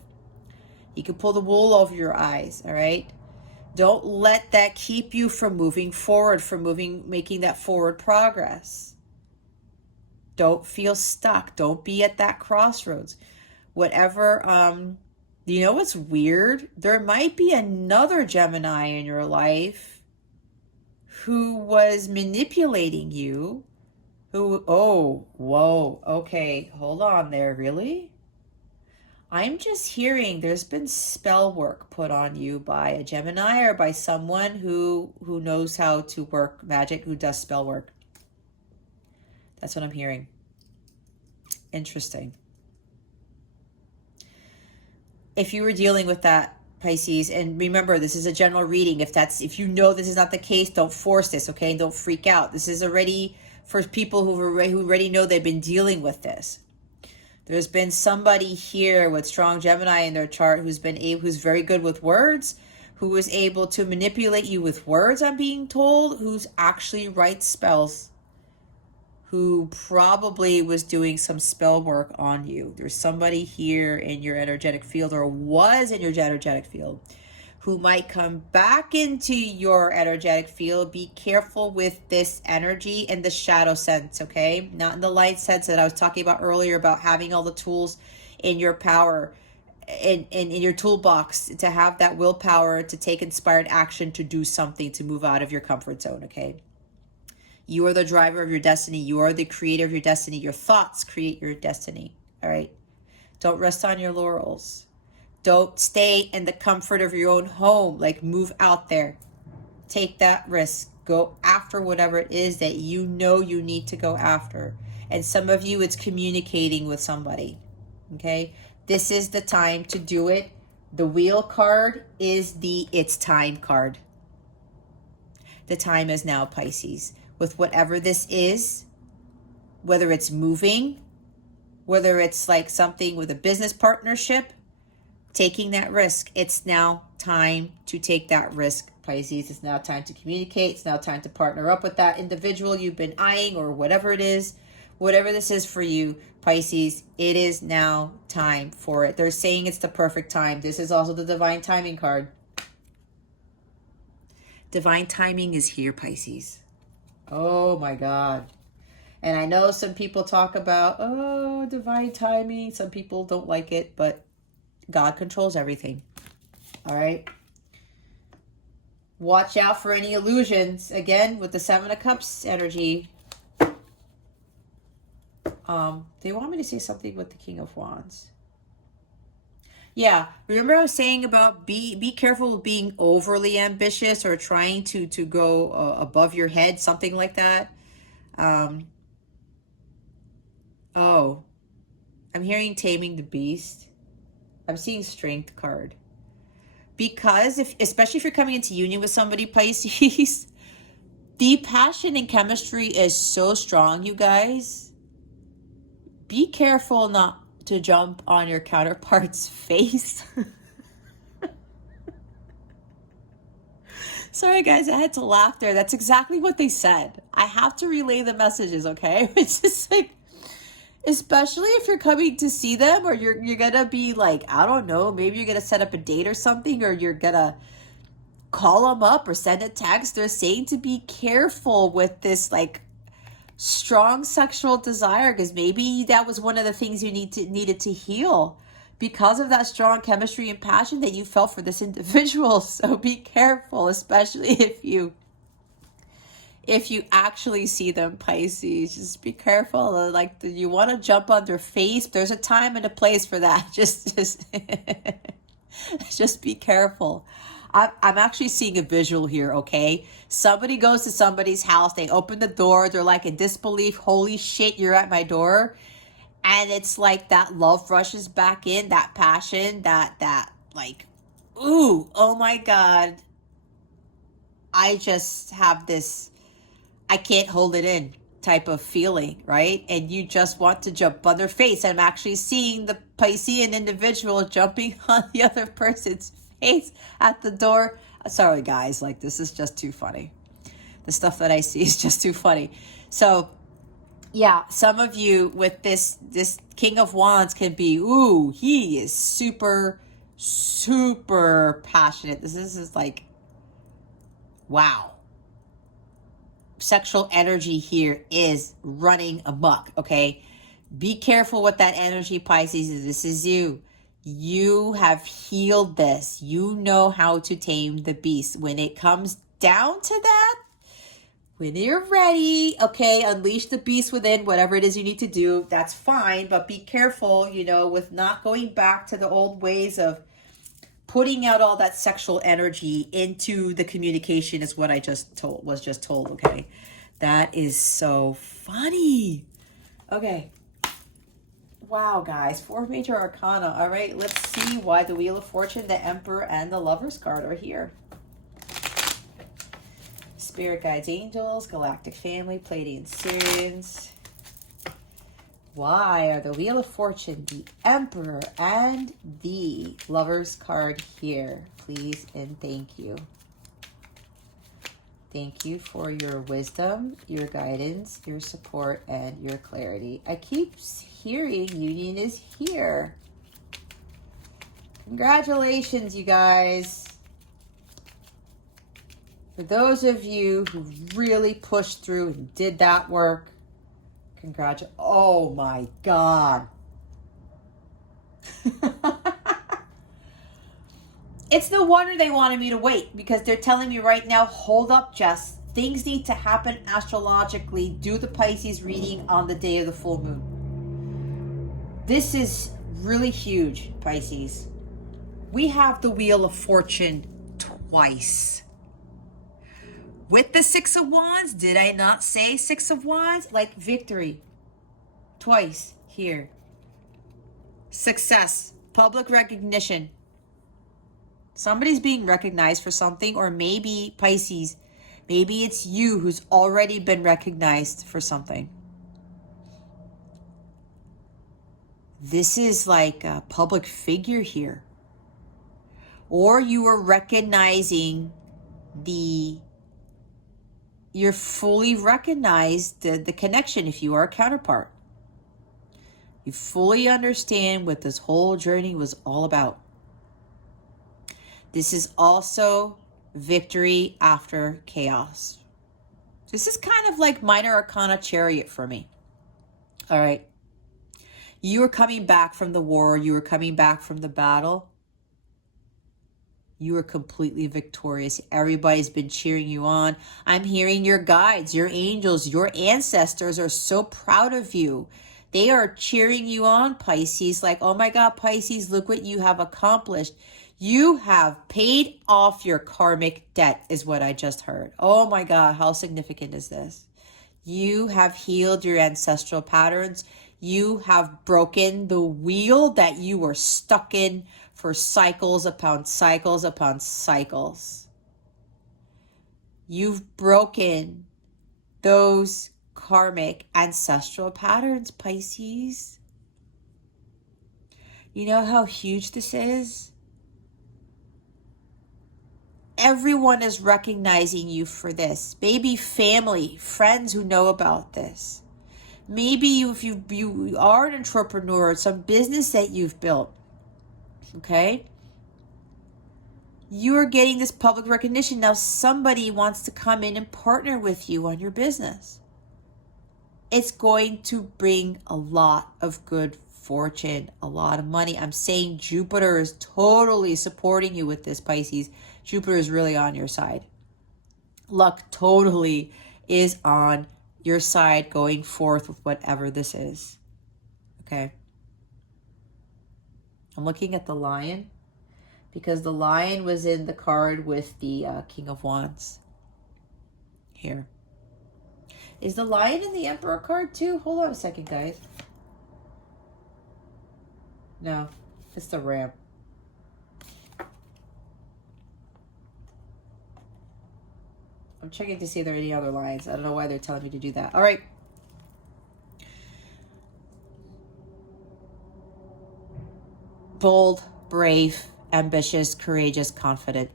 He can pull the wool over your eyes, all right? Don't let that keep you from moving forward, from making that forward progress. Don't feel stuck. Don't be at that crossroads. Whatever, you know what's weird? There might be another Gemini in your life who was manipulating you, oh, whoa, okay, hold on there, really? I'm just hearing there's been spell work put on you by a Gemini or by someone who knows how to work magic, who does spell work. That's what I'm hearing. Interesting. If you were dealing with that, Pisces, and remember, this is a general reading. If you know this is not the case, don't force this, okay? Don't freak out. This is already for people who already know they've been dealing with this. There's been somebody here with strong Gemini in their chart who's very good with words, who was able to manipulate you with words, I'm being told, who's actually writes spells, who probably was doing some spell work on you. There's somebody here in your energetic field, or was in your energetic field, who might come back into your energetic field. Be careful with this energy and the shadow sense, okay? Not in the light sense that I was talking about earlier, about having all the tools in your power, in your toolbox, to have that willpower to take inspired action, to do something, to move out of your comfort zone, okay? You are the driver of your destiny. You are the creator of your destiny. Your thoughts create your destiny, all right? Don't rest on your laurels. Don't stay in the comfort of your own home. Like, move out there. Take that risk. Go after whatever it is that you know you need to go after. And some of you, it's communicating with somebody, okay? This is the time to do it. The wheel card is the it's time card. The time is now, Pisces. With whatever this is, whether it's moving, whether it's like something with a business partnership, taking that risk. It's now time to take that risk, Pisces. It's now time to communicate. It's now time to partner up with that individual you've been eyeing, or whatever it is. Whatever this is for you, Pisces, it is now time for it. They're saying it's the perfect time. This is also the divine timing card. Divine timing is here, Pisces. Oh my God. And I know some people talk about, oh, divine timing. Some people don't like it, but God controls everything. All right. Watch out for any illusions. Again, with the Seven of Cups energy. They want me to say something with the King of Wands. Yeah, remember I was saying about be careful with being overly ambitious or trying to go above your head, something like that. Oh, I'm hearing Taming the Beast. I'm seeing Strength card. Because especially if you're coming into union with somebody, Pisces, the passion and chemistry is so strong, you guys. Be careful not to jump on your counterpart's face. Sorry, guys, I had to laugh there. That's exactly what they said. I have to relay the messages, okay? It's just like, especially if you're coming to see them, or you're gonna be like, I don't know, maybe you're gonna set up a date or something, or you're gonna call them up or send a text. They're saying to be careful with this, like, strong sexual desire, because maybe that was one of the things you needed to heal because of that strong chemistry and passion that you felt for this individual. So be careful, especially if you actually see them, Pisces. Just be careful. Like, you want to jump on their face, there's a time and a place for that. Just just be careful. I'm actually seeing a visual here, okay? Somebody goes to somebody's house, they open the door, they're like in disbelief, holy shit, you're at my door. And it's like that love rushes back in, that passion, that like, ooh, oh my God. I just have this, I can't hold it in. type of feeling, right? And you just want to jump on their face. I'm actually seeing the Piscean individual jumping on the other person's face at the door. Sorry, guys, like this is just too funny. The stuff that I see is just too funny. So, yeah, some of you with this King of Wands can be, ooh, he is super, super passionate. This is like, wow. Sexual energy here is running amok, okay? Be careful with that energy, Pisces. This is you. You have healed this. You know how to tame the beast. When it comes down to that, when you're ready, okay, unleash the beast within, whatever it is you need to do, that's fine. But be careful, you know, with not going back to the old ways of putting out all that sexual energy into the communication is what I was just told, okay? That is so funny. Okay. Wow, guys, 4 major arcana. All right, let's see why the Wheel of Fortune, the Emperor, and the Lover's card are here. Spirit guides, angels, galactic family, Pleiadian Sirians. Why are the Wheel of Fortune, the Emperor, and the Lover's card here? Please and thank you. Thank you for your wisdom, your guidance, your support, and your clarity. I keep hearing union is here. Congratulations, you guys. For those of you who really pushed through and did that work, congratulations. Oh my God. It's no wonder they wanted me to wait, because they're telling me right now, hold up, Jess. Things need to happen astrologically. Do the Pisces reading on the day of the full moon. This is really huge, Pisces. We have the Wheel of Fortune twice. With the Six of Wands, did I not say Six of Wands? Like victory. Twice here. Success. Public recognition. Somebody's being recognized for something, or maybe, Pisces, maybe it's you who's already been recognized for something. This is like a public figure here. Or you are recognizing you're fully recognized the connection if you are a counterpart. You fully understand what this whole journey was all about. This is also victory after chaos. This is kind of like minor arcana chariot for me. All right. You are coming back from the war. You are coming back from the battle. You are completely victorious. Everybody's been cheering you on. I'm hearing your guides, your angels, your ancestors are so proud of you. They are cheering you on, Pisces. Like, oh my God, Pisces, look what you have accomplished. You have paid off your karmic debt, is what I just heard. Oh my God, how significant is this? You have healed your ancestral patterns. You have broken the wheel that you were stuck in for cycles upon cycles upon cycles. You've broken those karmic ancestral patterns, Pisces. You know how huge this is? Everyone is recognizing you for this. Maybe family, friends who know about this. Maybe if you are an entrepreneur, some business that you've built, okay? You are getting this public recognition. Now somebody wants to come in and partner with you on your business. It's going to bring a lot of good fortune, a lot of money. I'm saying Jupiter is totally supporting you with this, Pisces. Jupiter is really on your side. Luck totally is on your side going forth with whatever this is. Okay. I'm looking at the lion because the lion was in the card with the King of Wands. Here. Is the lion in the Emperor card too? Hold on a second, guys. No, it's the ram. I'm checking to see if there are any other lions. I don't know why they're telling me to do that. All right. bold, brave, ambitious, courageous, confident.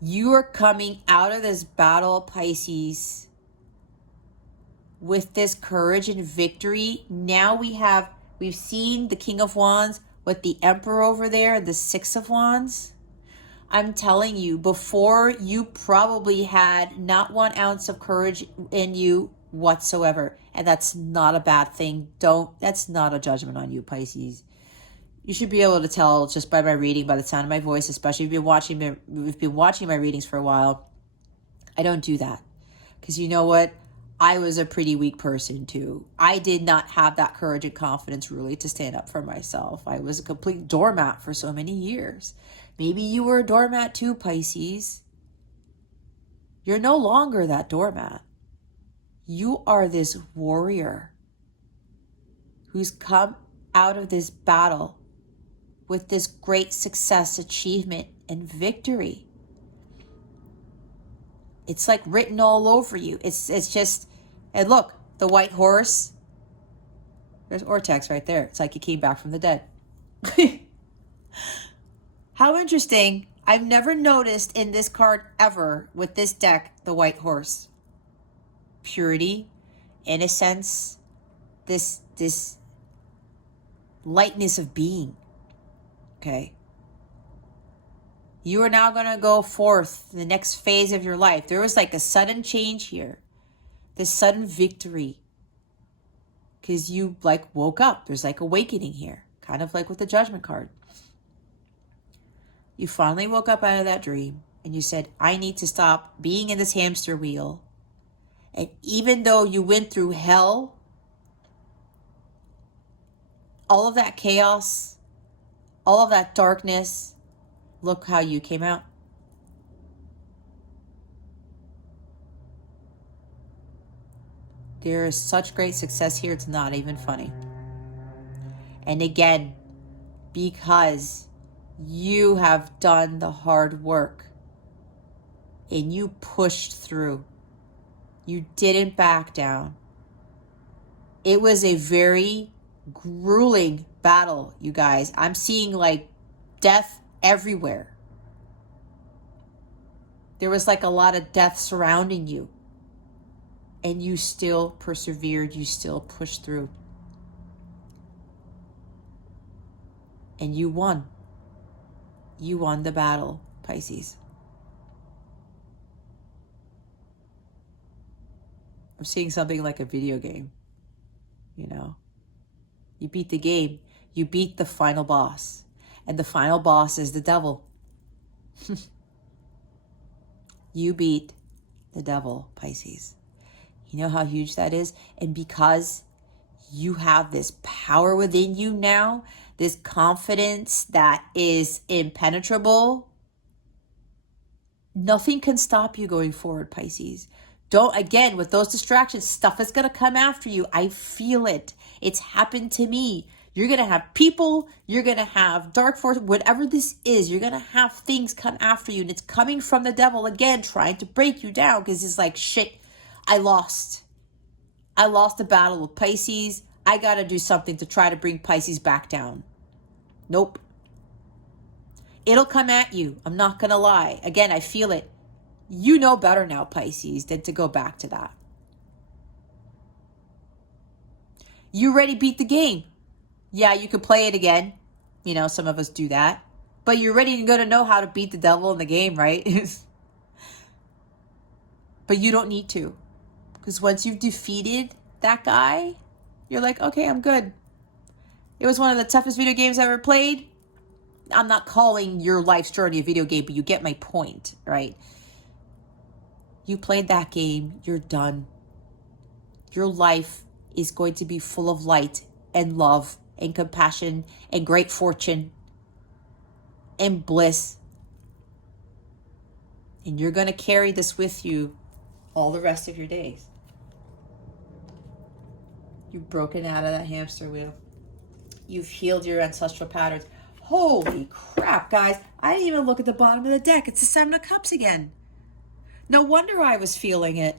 You are coming out of this battle, Pisces, with this courage and victory. Now we've seen the King of Wands with the Emperor over there, the Six of Wands. I'm telling you, before you probably had not 1 ounce of courage in you whatsoever. And that's not a bad thing. That's not a judgment on you, Pisces. You should be able to tell just by my reading, by the sound of my voice, especially if you've been watching my readings for a while. I don't do that. Because you know what? I was a pretty weak person too. I did not have that courage and confidence really to stand up for myself. I was a complete doormat for so many years. Maybe you were a doormat too, Pisces. You're no longer that doormat. You are this warrior who's come out of this battle with this great success, achievement, and victory. It's like written all over you. It's just, and look, the white horse. There's Ortex right there. It's like he came back from the dead. How interesting. I've never noticed in this card ever with this deck, the white horse. Purity, innocence, this lightness of being. Okay. You are now going to go forth in the next phase of your life. There was like a sudden change here. This sudden victory. Because you like woke up. There's like awakening here. Kind of like with the Judgment card. You finally woke up out of that dream. And you said, I need to stop being in this hamster wheel. And even though you went through hell, all of that chaos, all of that darkness, look how you came out. There is such great success here, it's not even funny. And again, because you have done the hard work and you pushed through, you didn't back down. It was a very grueling battle, you guys. I'm seeing like death everywhere. There was like a lot of death surrounding you. And you still persevered. You still pushed through. And you won. You won the battle, Pisces. I'm seeing something like a video game. You know, you beat the game. You beat the final boss. And the final boss is the devil. You beat the devil, Pisces. You know how huge that is? And because you have this power within you now, this confidence that is impenetrable, nothing can stop you going forward, Pisces. Don't, again, with those distractions, stuff is going to come after you. I feel it. It's happened to me. You're going to have people, you're going to have dark force, whatever this is, you're going to have things come after you. And it's coming from the devil again, trying to break you down because it's like, shit, I lost. I lost the battle with Pisces. I got to do something to try to bring Pisces back down. Nope. It'll come at you. I'm not going to lie. Again, I feel it. You know better now, Pisces, than to go back to that. You already beat the game. Yeah, you could play it again. You know, some of us do that. But you're ready to know how to beat the devil in the game, right? But you don't need to. Because once you've defeated that guy, you're like, okay, I'm good. It was one of the toughest video games I ever played. I'm not calling your life's journey a video game, but you get my point, right? You played that game, you're done. Your life is going to be full of light and love and compassion and great fortune and bliss. And you're going to carry this with you all the rest of your days. You've broken out of that hamster wheel. You've healed your ancestral patterns. Holy crap, guys. I didn't even look at the bottom of the deck. It's the Seven of Cups again. No wonder I was feeling it.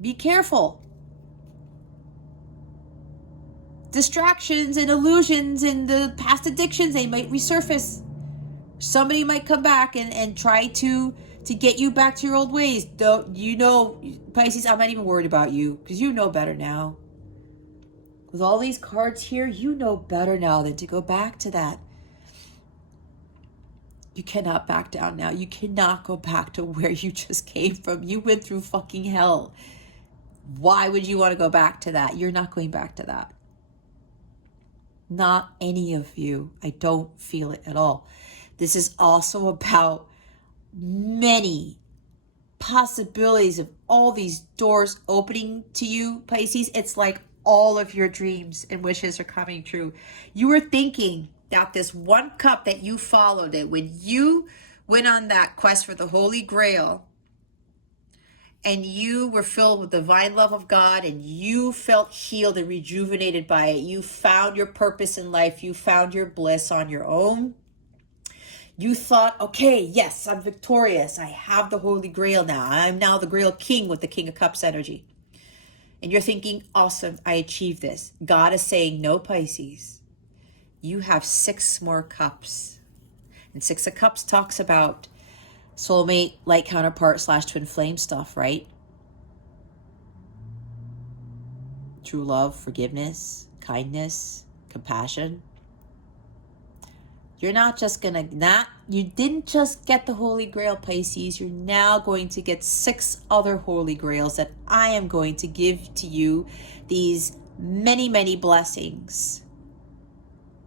Be careful. distractions and illusions and the past addictions, they might resurface. Somebody might come back and try to get you back to your old ways. Don't you know, Pisces, I'm not even worried about you because you know better now. With all these cards here, you know better now than to go back to that. You cannot back down now. You cannot go back to where you just came from. You went through fucking hell. Why would you want to go back to that? You're not going back to that. Not any of you. I don't feel it at all. This is also about many possibilities of all these doors opening to you, Pisces. It's like all of your dreams and wishes are coming true. You were thinking that this one cup that you followed it when you went on that quest for the Holy Grail, and you were filled with the divine love of God, and you felt healed and rejuvenated by it. You found your purpose in life. You found your bliss on your own. You thought, okay, yes, I'm victorious. I have the Holy Grail now. I'm now the Grail King with the King of Cups energy. And you're thinking, awesome, I achieved this. God is saying, no, Pisces. You have 6 more cups. And 6 of Cups talks about soulmate, light counterpart / twin flame stuff, right? True love, forgiveness, kindness, compassion. You're not just gonna you didn't just get the Holy Grail, Pisces. You're now going to get 6 other Holy Grails that I am going to give to you. These many, many blessings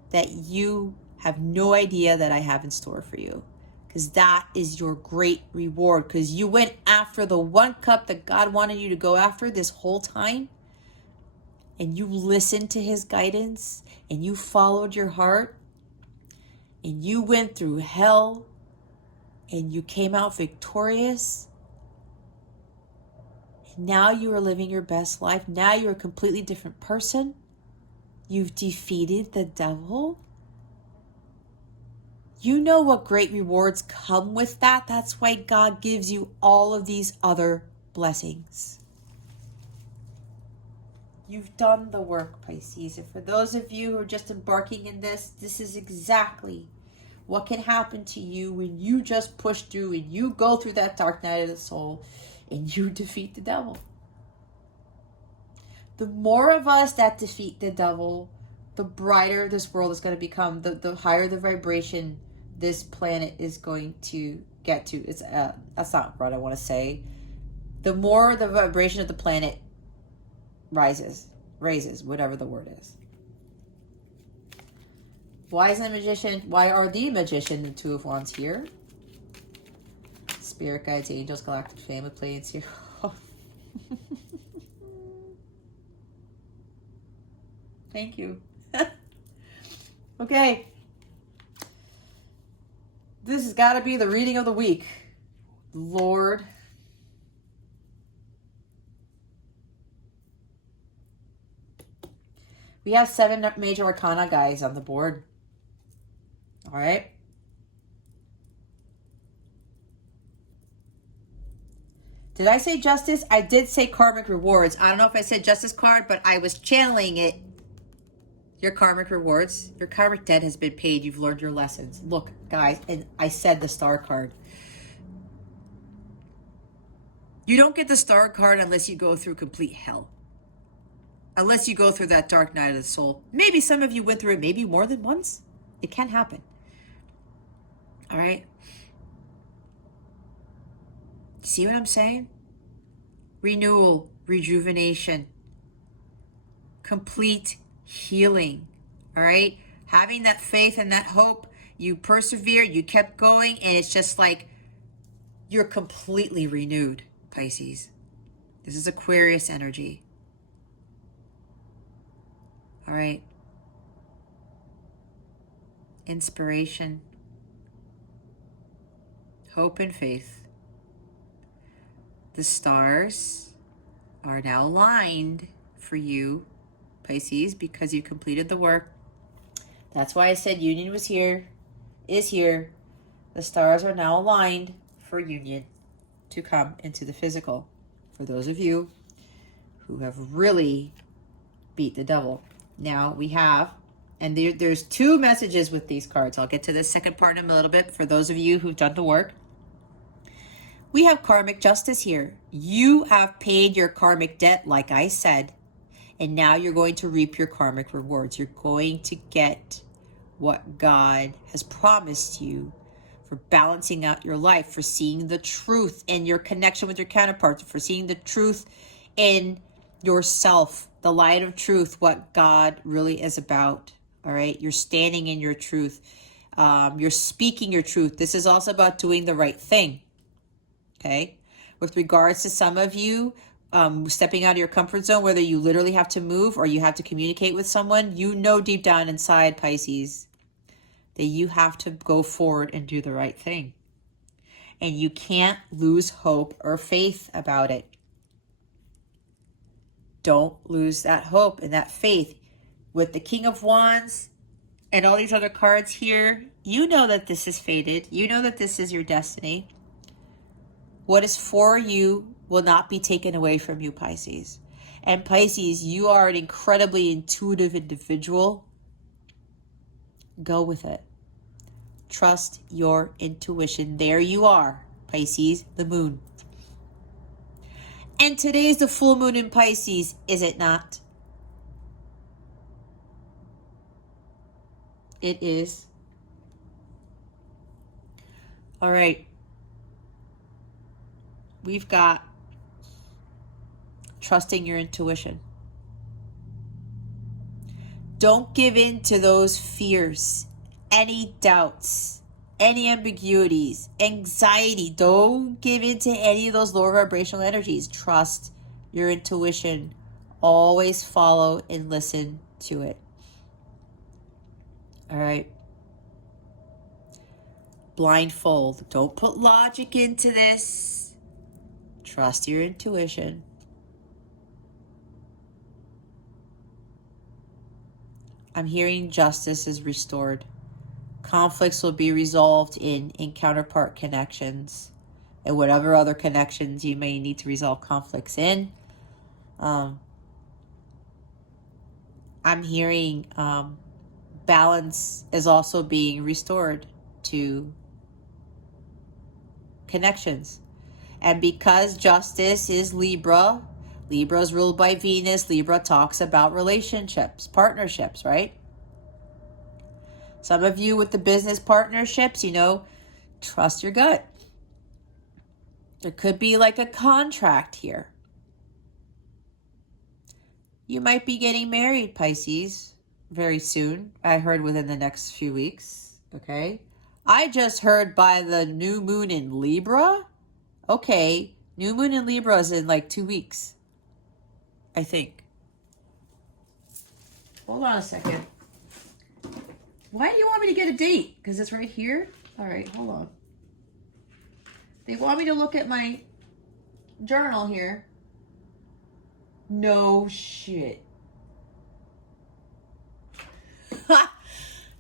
that you have no idea that I have in store for you. Because that is your great reward. Because you went after the one cup that God wanted you to go after this whole time. And you listened to his guidance. And you followed your heart. And you went through hell, and you came out victorious. And now you are living your best life. Now you're a completely different person. You've defeated the devil. You know what great rewards come with that. That's why God gives you all of these other blessings. You've done the work, Pisces. And for those of you who are just embarking in this, this is exactly what can happen to you when you just push through and you go through that dark night of the soul and you defeat the devil. The more of us that defeat the devil, the brighter this world is going to become, the higher the vibration this planet is going to get to. It's that's not what I want to say. The more the vibration of the planet raises, whatever the word is. Why is the magician? Why are the magician the 2 of Wands here? Spirit guides, angels, galactic family planes here. Thank you. Okay. This has got to be the reading of the week. Lord. We have 7 major arcana, guys, on the board. All right. Did I say justice? I did say karmic rewards. I don't know if I said justice card, but I was channeling it. Your karmic rewards. Your karmic debt has been paid. You've learned your lessons. Look, guys, and I said the star card. You don't get the star card unless you go through complete hell. Unless you go through that dark night of the soul. Maybe some of you went through it maybe more than once. It can happen. All right. See what I'm saying? Renewal, rejuvenation, complete healing. All right. Having that faith and that hope, you persevered, you kept going, and it's just like you're completely renewed, Pisces. This is Aquarius energy. All right. Inspiration, hope, and faith. The stars are now aligned for you, Pisces, because you completed the work. That's why I said union was here, is here. The stars are now aligned for union to come into the physical. For those of you who have really beat the devil. Now we have, and there's two messages with these cards. I'll get to the second part in a little bit for those of you who've done the work. We have karmic justice here. You have paid your karmic debt, like I said, and now you're going to reap your karmic rewards. You're going to get what God has promised you for balancing out your life, for seeing the truth in your connection with your counterparts, for seeing the truth in yourself, the light of truth, what God really is about. All right. You're standing in your truth. You're speaking your truth. This is also about doing the right thing. Okay. With regards to some of you, stepping out of your comfort zone, whether you literally have to move or you have to communicate with someone, you know deep down inside, Pisces, that you have to go forward and do the right thing. And you can't lose hope or faith about it. Don't lose that hope and that faith. With the King of Wands and all these other cards here, you know that this is fated. You know that this is your destiny. What is for you will not be taken away from you, Pisces. And Pisces, you are an incredibly intuitive individual. Go with it. Trust your intuition. There you are, Pisces, the moon. And today's the full moon in Pisces, is it not? It is. All right. We've got trusting your intuition. Don't give in to those fears, any doubts, any ambiguities, anxiety. Don't give in to any of those lower vibrational energies. Trust your intuition. Always follow and listen to it. All right. Blindfold. Don't put logic into this. Trust your intuition. I'm hearing justice is restored. Conflicts will be resolved in counterpart connections and whatever other connections you may need to resolve conflicts in. I'm hearing balance is also being restored to connections. And because justice is Libra, Libra is ruled by Venus. Libra talks about relationships, partnerships, right? Some of you with the business partnerships, trust your gut. There could be like a contract here. You might be getting married, Pisces, very soon. I heard within the next few weeks, okay? I just heard by the new moon in Libra. Okay, new moon in Libra is in like 2 weeks, I think. Hold on a second. Why do you want me to get a date? Because it's right here? All right, hold on. They want me to look at my journal here. No shit.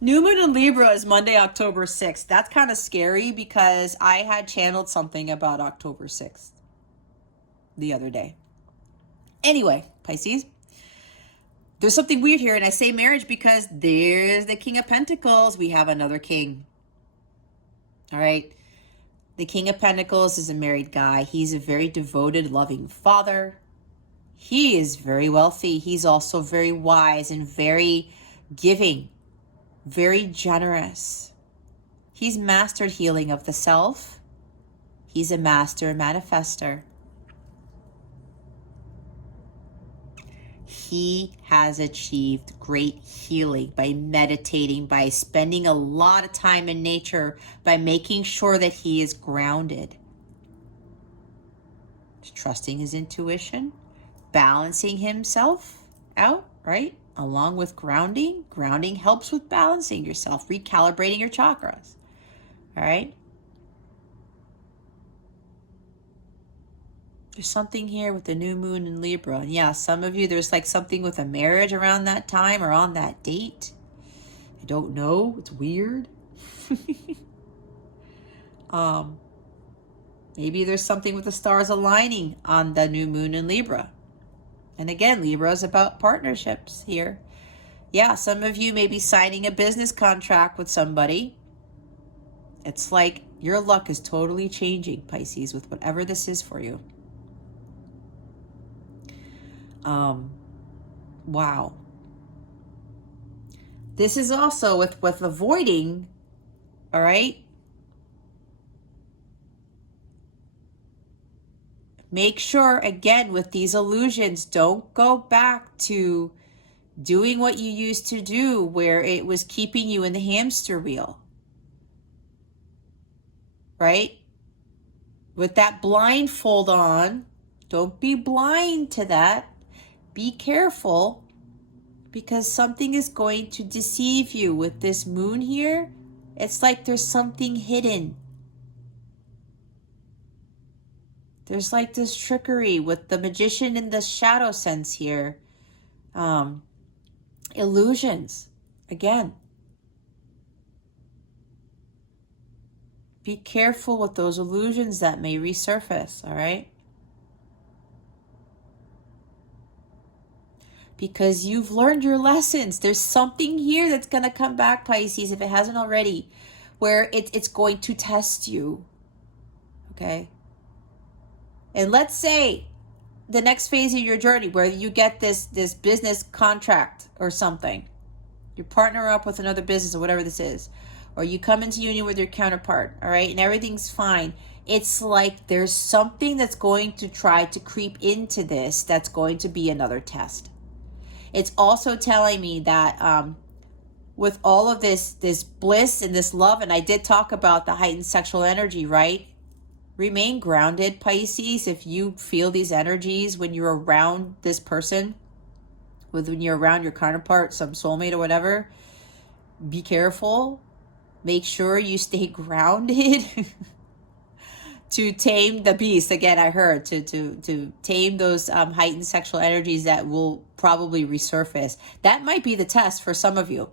New moon in Libra is Monday, October 6th. That's kind of scary because I had channeled something about October 6th the other day. Anyway, Pisces, there's something weird here, and I say marriage because there's the King of Pentacles. We have another king. All right. The King of Pentacles is a married guy. He's a very devoted, loving father. He is very wealthy. He's also very wise and very giving, very generous. He's mastered healing of the self. He's a master manifester. He has achieved great healing by meditating, by spending a lot of time in nature, by making sure that he is grounded. Trusting his intuition, balancing himself out, right? Along with grounding. Grounding helps with balancing yourself, recalibrating your chakras, all right? There's something here with the new moon in Libra. And yeah, some of you, there's like something with a marriage around that time or on that date. I don't know. It's weird. Maybe there's something with the stars aligning on the new moon in Libra. And again, Libra is about partnerships here. Yeah, some of you may be signing a business contract with somebody. It's like your luck is totally changing, Pisces, with whatever this is for you. Wow. This is also with avoiding, all right? Make sure, again, with these illusions, don't go back to doing what you used to do where it was keeping you in the hamster wheel, right? With that blindfold on, don't be blind to that. Be careful, because something is going to deceive you with this moon here. It's like there's something hidden. There's like this trickery with the magician in the shadow sense here. Illusions. Again, be careful with those illusions that may resurface, all right? Because you've learned your lessons. There's something here that's going to come back, Pisces, if it hasn't already, where it's going to test you, okay? And let's say the next phase of your journey where you get this business contract or something. You partner up with another business or whatever this is. Or you come into union with your counterpart, all right? And everything's fine. It's like there's something that's going to try to creep into this that's going to be another test. It's also telling me that with all of this bliss and this love, and I did talk about the heightened sexual energy, right? Remain grounded, Pisces. If you feel these energies when you're around this person, when you're around your counterpart, some soulmate or whatever, be careful. Make sure you stay grounded to tame the beast. Again, I heard to tame those heightened sexual energies that will probably resurface. That might be the test for some of you,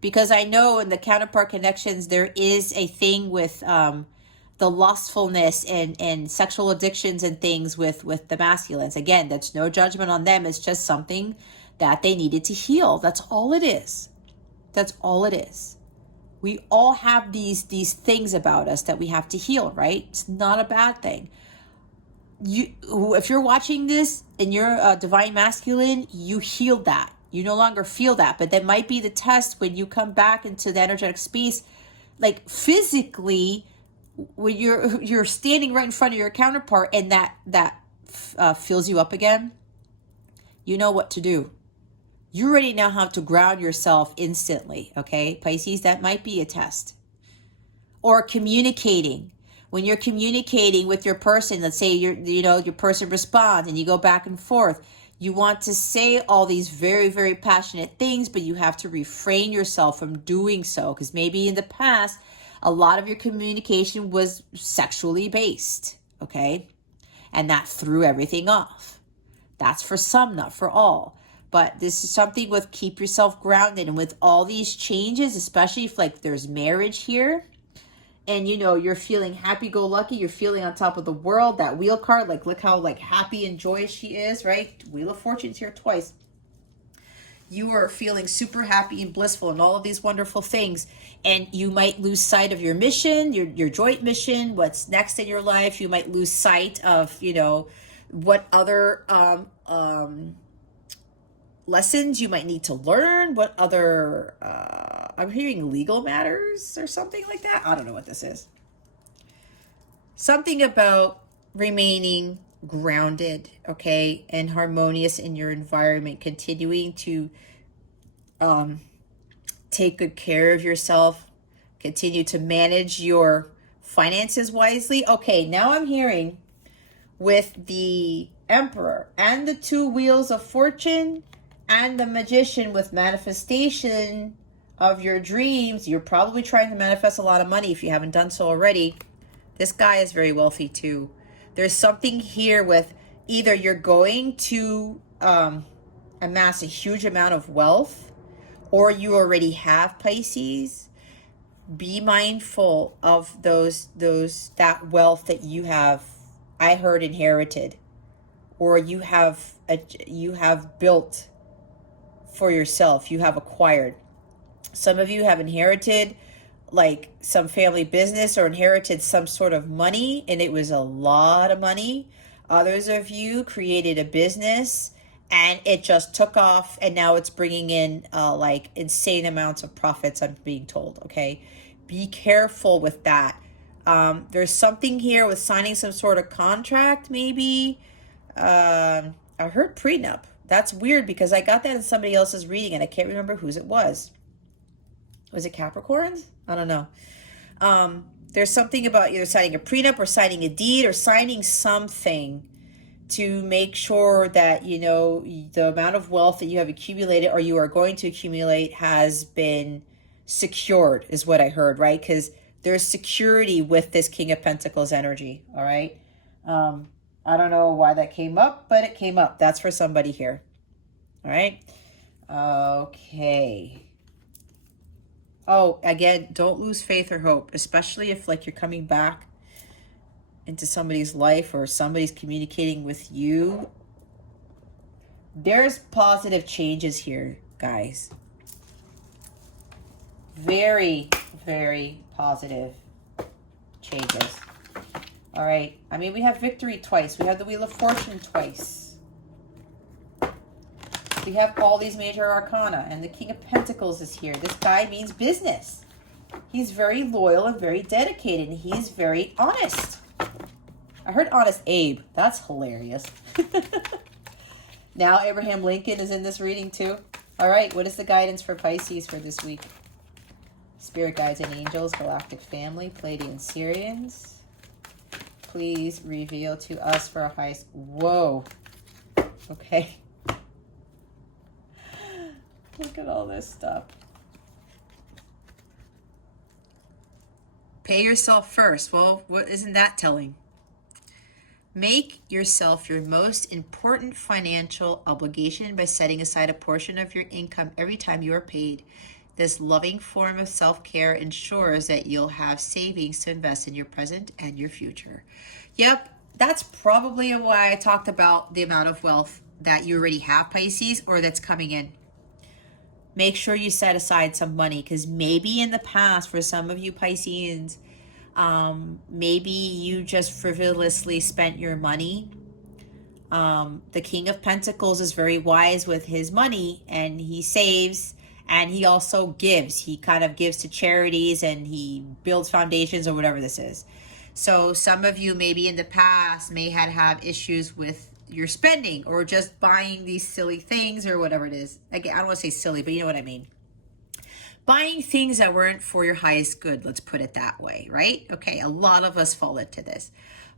because I know in the counterpart connections there is a thing with the lustfulness and sexual addictions and things with the masculines. Again, that's no judgment on them. It's just something that they needed to heal. That's all it is. That's all it is. We all have these things about us that we have to heal, right? It's not a bad thing. If you're watching this and you're a divine masculine, you healed that. You no longer feel that, but that might be the test when you come back into the energetic space, like physically, when you're standing right in front of your counterpart and that fills you up again. You know what to do. You already know how to ground yourself instantly, okay? Pisces, that might be a test. Or communicating. When you're communicating with your person, let's say your person responds and you go back and forth. You want to say all these very, very passionate things, but you have to refrain yourself from doing so, because maybe in the past, a lot of your communication was sexually based, okay? And that threw everything off. That's for some, not for all. But this is something with keep yourself grounded. And with all these changes, especially if like there's marriage here and you're feeling happy-go-lucky, you're feeling on top of the world, that wheel card, like look how like happy and joyous she is, right? Wheel of Fortune's here twice. You are feeling super happy and blissful and all of these wonderful things. And you might lose sight of your mission, your joint mission, what's next in your life. You might lose sight of, what other lessons you might need to learn, what other I'm hearing legal matters or something like that. I don't know what this is. Something about remaining grounded, okay, and harmonious in your environment, continuing to take good care of yourself, continue to manage your finances wisely. Okay, now I'm hearing with the Emperor and the two wheels of fortune and the Magician with manifestation of your dreams. You're probably trying to manifest a lot of money if you haven't done so already. This guy is very wealthy too. There's something here with either you're going to amass a huge amount of wealth, or you already have, Pisces. Be mindful of that wealth that you have, I heard, inherited, or you have built for yourself. You have acquired. Some of you have inherited like some family business or inherited some sort of money, and it was a lot of money. Others of you created a business and it just took off, and now it's bringing in like insane amounts of profits, I'm being told. Okay, be careful with that. There's something here with signing some sort of contract, maybe. I heard prenup. That's weird because I got that in somebody else's reading and I can't remember whose it was. Was it Capricorns? I don't know. There's something about either signing a prenup or signing a deed or signing something to make sure that, you know, the amount of wealth that you have accumulated or you are going to accumulate has been secured, is what I heard, right? Because there's security with this King of Pentacles energy, all right? I don't know why that came up, but it came up. That's for somebody here, all right? Okay. Oh, again, don't lose faith or hope, especially if like you're coming back into somebody's life or somebody's communicating with you. There's positive changes here, guys. Very, very positive changes. All right. I mean, we have victory twice. We have the Wheel of Fortune twice. We have all these major arcana, and the King of Pentacles is here. This guy means business. He's very loyal and very dedicated, and he's very honest. I heard Honest Abe. That's hilarious. Now Abraham Lincoln is in this reading too. All right, what is the guidance for Pisces for this week? Spirit guides and angels, galactic family, Pleiadian Sirians. Please reveal to us for our highest. Whoa. Okay. Look at all this stuff. Pay yourself first. Well, what isn't that telling? Make yourself your most important financial obligation by setting aside a portion of your income every time you are paid. This loving form of self-care ensures that you'll have savings to invest in your present and your future. Yep, that's probably why I talked about the amount of wealth that you already have, Pisces, or that's coming in. Make sure you set aside some money, because maybe in the past, for some of you Pisceans, maybe you just frivolously spent your money. The King of Pentacles is very wise with his money, and he saves, and he also gives. He kind of gives to charities, and he builds foundations or whatever this is. So some of you maybe in the past may have issues with your spending or just buying these silly things or whatever it is. Again, I don't want to say silly, but you know what I mean. Buying things that weren't for your highest good, let's put it that way, right? Okay, a lot of us fall into this.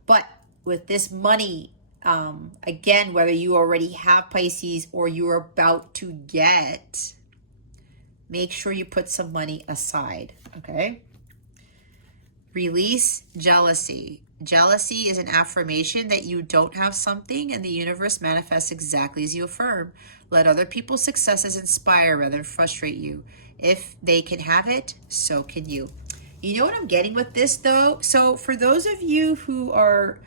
But with this money, again, whether you already have Pisces or you're about to get, make sure you put some money aside, okay? Release jealousy. Jealousy is an affirmation that you don't have something, and the universe manifests exactly as you affirm. Let other people's successes inspire rather than frustrate you. If they can have it, so can you. You know what I'm getting with this, though? So for those of you who are,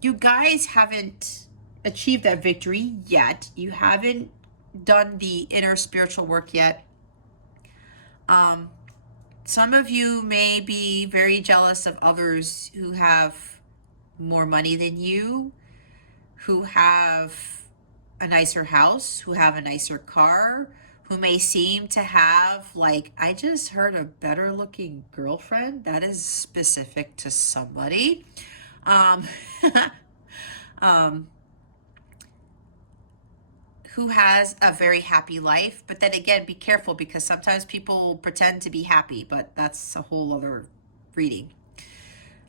you guys haven't achieved that victory yet. You haven't done the inner spiritual work yet. Some of you may be very jealous of others who have more money than you, who have a nicer house, who have a nicer car, who may seem to have, like, I just heard a better looking girlfriend. That is specific to somebody. Who has a very happy life. But then again, be careful, because sometimes people pretend to be happy, but that's a whole other reading.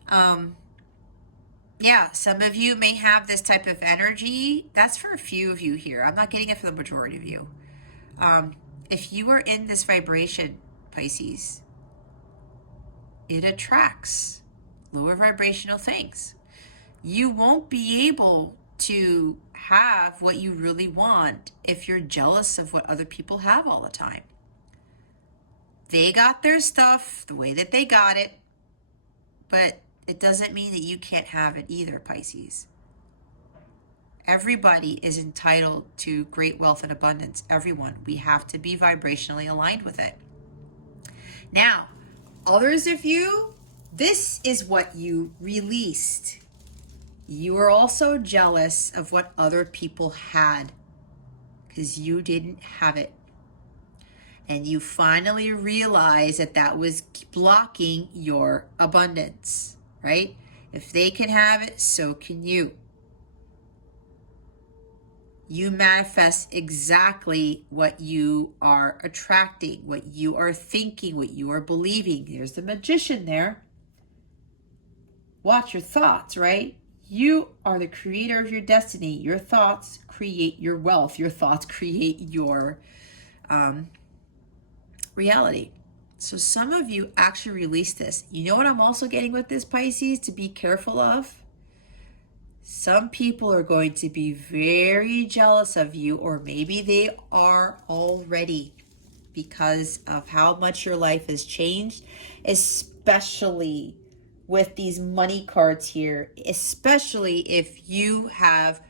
Yeah, some of you may have this type of energy. That's for a few of you here. I'm not getting it for the majority of you. If you are in this vibration, Pisces, it attracts lower vibrational things. You won't be able to have what you really want if you're jealous of what other people have all the time. They got their stuff the way that they got it, but it doesn't mean that you can't have it either, Pisces. Everybody is entitled to great wealth and abundance. Everyone. We have to be vibrationally aligned with it. Now, others of you, this is what you released. You are also jealous of what other people had because you didn't have it. And you finally realize that that was blocking your abundance, right? If they can have it, so can you. You manifest exactly what you are attracting, what you are thinking, what you are believing. There's the magician there. Watch your thoughts, right? You are the creator of your destiny. Your thoughts create your wealth. Your thoughts create your reality. So some of you actually release this. You know what I'm also getting with this, Pisces, to be careful of? Some people are going to be very jealous of you, or maybe they are already, because of how much your life has changed, especially with these money cards here, especially if you have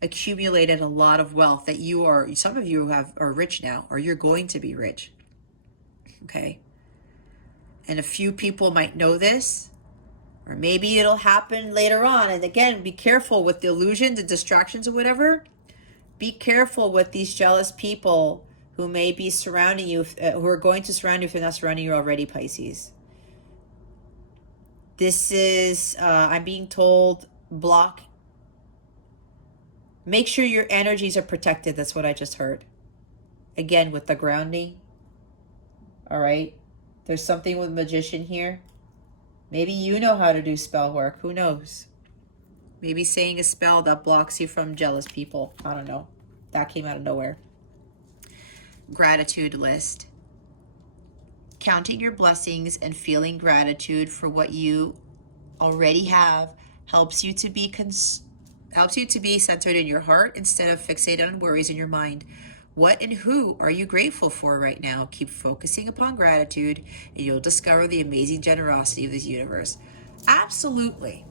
accumulated a lot of wealth, that some of you are rich now, or you're going to be rich. Okay. And a few people might know this, or maybe it'll happen later on. And again, be careful with the illusions and distractions or whatever. Be careful with these jealous people who may be surrounding you, who are going to surround you if they're not surrounding you already, Pisces. This is, I'm being told, block. Make sure your energies are protected. That's what I just heard. Again, with the grounding. All right. There's something with magician here. Maybe you know how to do spell work. Who knows? Maybe saying a spell that blocks you from jealous people. I don't know. That came out of nowhere. Gratitude list. Counting your blessings and feeling gratitude for what you already have helps you to be centered in your heart instead of fixated on worries in your mind. What and who are you grateful for right now? Keep focusing upon gratitude and you'll discover the amazing generosity of this universe. Absolutely.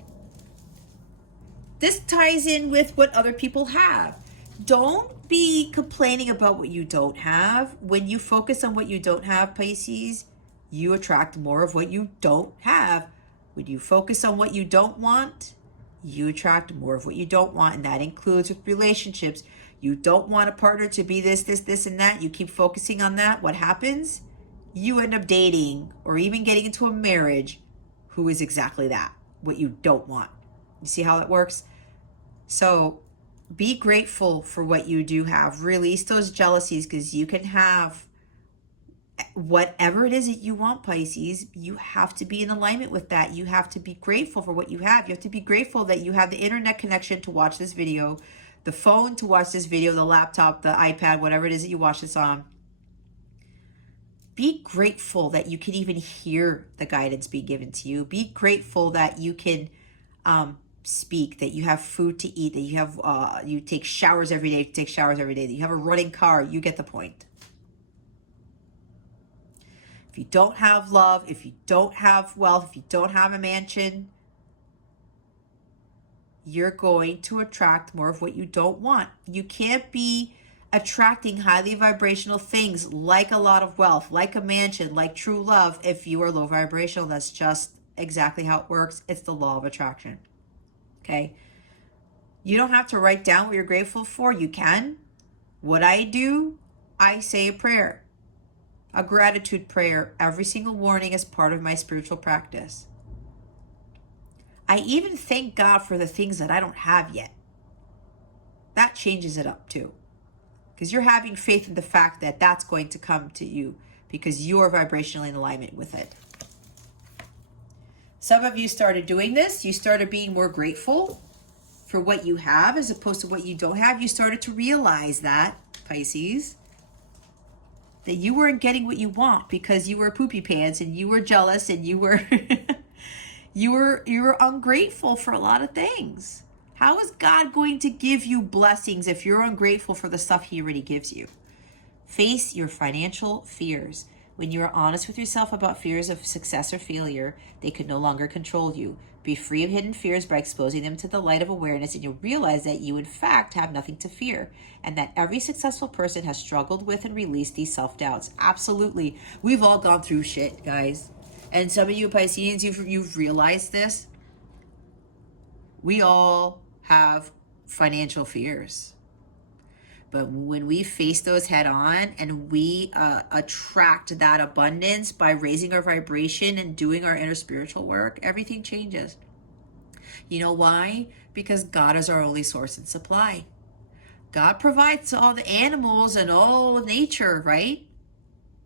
This ties in with what other people have. Don't be complaining about what you don't have. When you focus on what you don't have, Pisces, you attract more of what you don't have. When you focus on what you don't want, you attract more of what you don't want. And that includes with relationships. You don't want a partner to be this, and that. You keep focusing on that. What happens? You end up dating or even getting into a marriage who is exactly that, what you don't want. You see how that works? So be grateful for what you do have. Release those jealousies, because you can have whatever it is that you want, Pisces. You have to be in alignment with that. You have to be grateful for what you have. You have to be grateful that you have the internet connection to watch this video, the phone to watch this video, the laptop, the iPad, whatever it is that you watch this on. Be grateful that you can even hear the guidance being given to you. Be grateful that you can speak, that you have food to eat, that you have you take showers every day, that you have a running car. You get the point. If you don't have love, if you don't have wealth, if you don't have a mansion, you're going to attract more of what you don't want. You can't be attracting highly vibrational things like a lot of wealth, like a mansion, like true love, if you are low vibrational. That's just exactly how it works. It's the law of attraction. Okay? You don't have to write down what you're grateful for. You can. What I do, I say a prayer, a gratitude prayer every single morning as part of my spiritual practice. I even thank God for the things that I don't have yet. That changes it up too. Because you're having faith in the fact that that's going to come to you because you're vibrationally in alignment with it. Some of you started doing this. You started being more grateful for what you have as opposed to what you don't have. You started to realize that, Pisces, that you weren't getting what you want because you were poopy pants and you were jealous and you were you were ungrateful for a lot of things. How is God going to give you blessings if you're ungrateful for the stuff he already gives you? Face your financial fears. When you are honest with yourself about fears of success or failure, they could no longer control you. Be free of hidden fears by exposing them to the light of awareness, and you'll realize that you, in fact, have nothing to fear, and that every successful person has struggled with and released these self-doubts. Absolutely. We've all gone through shit, guys. And some of you Pisceans, you've realized this. We all have financial fears. But when we face those head on and we attract that abundance by raising our vibration and doing our inner spiritual work, everything changes. You know why? Because God is our only source and supply. God provides all the animals and all nature, right?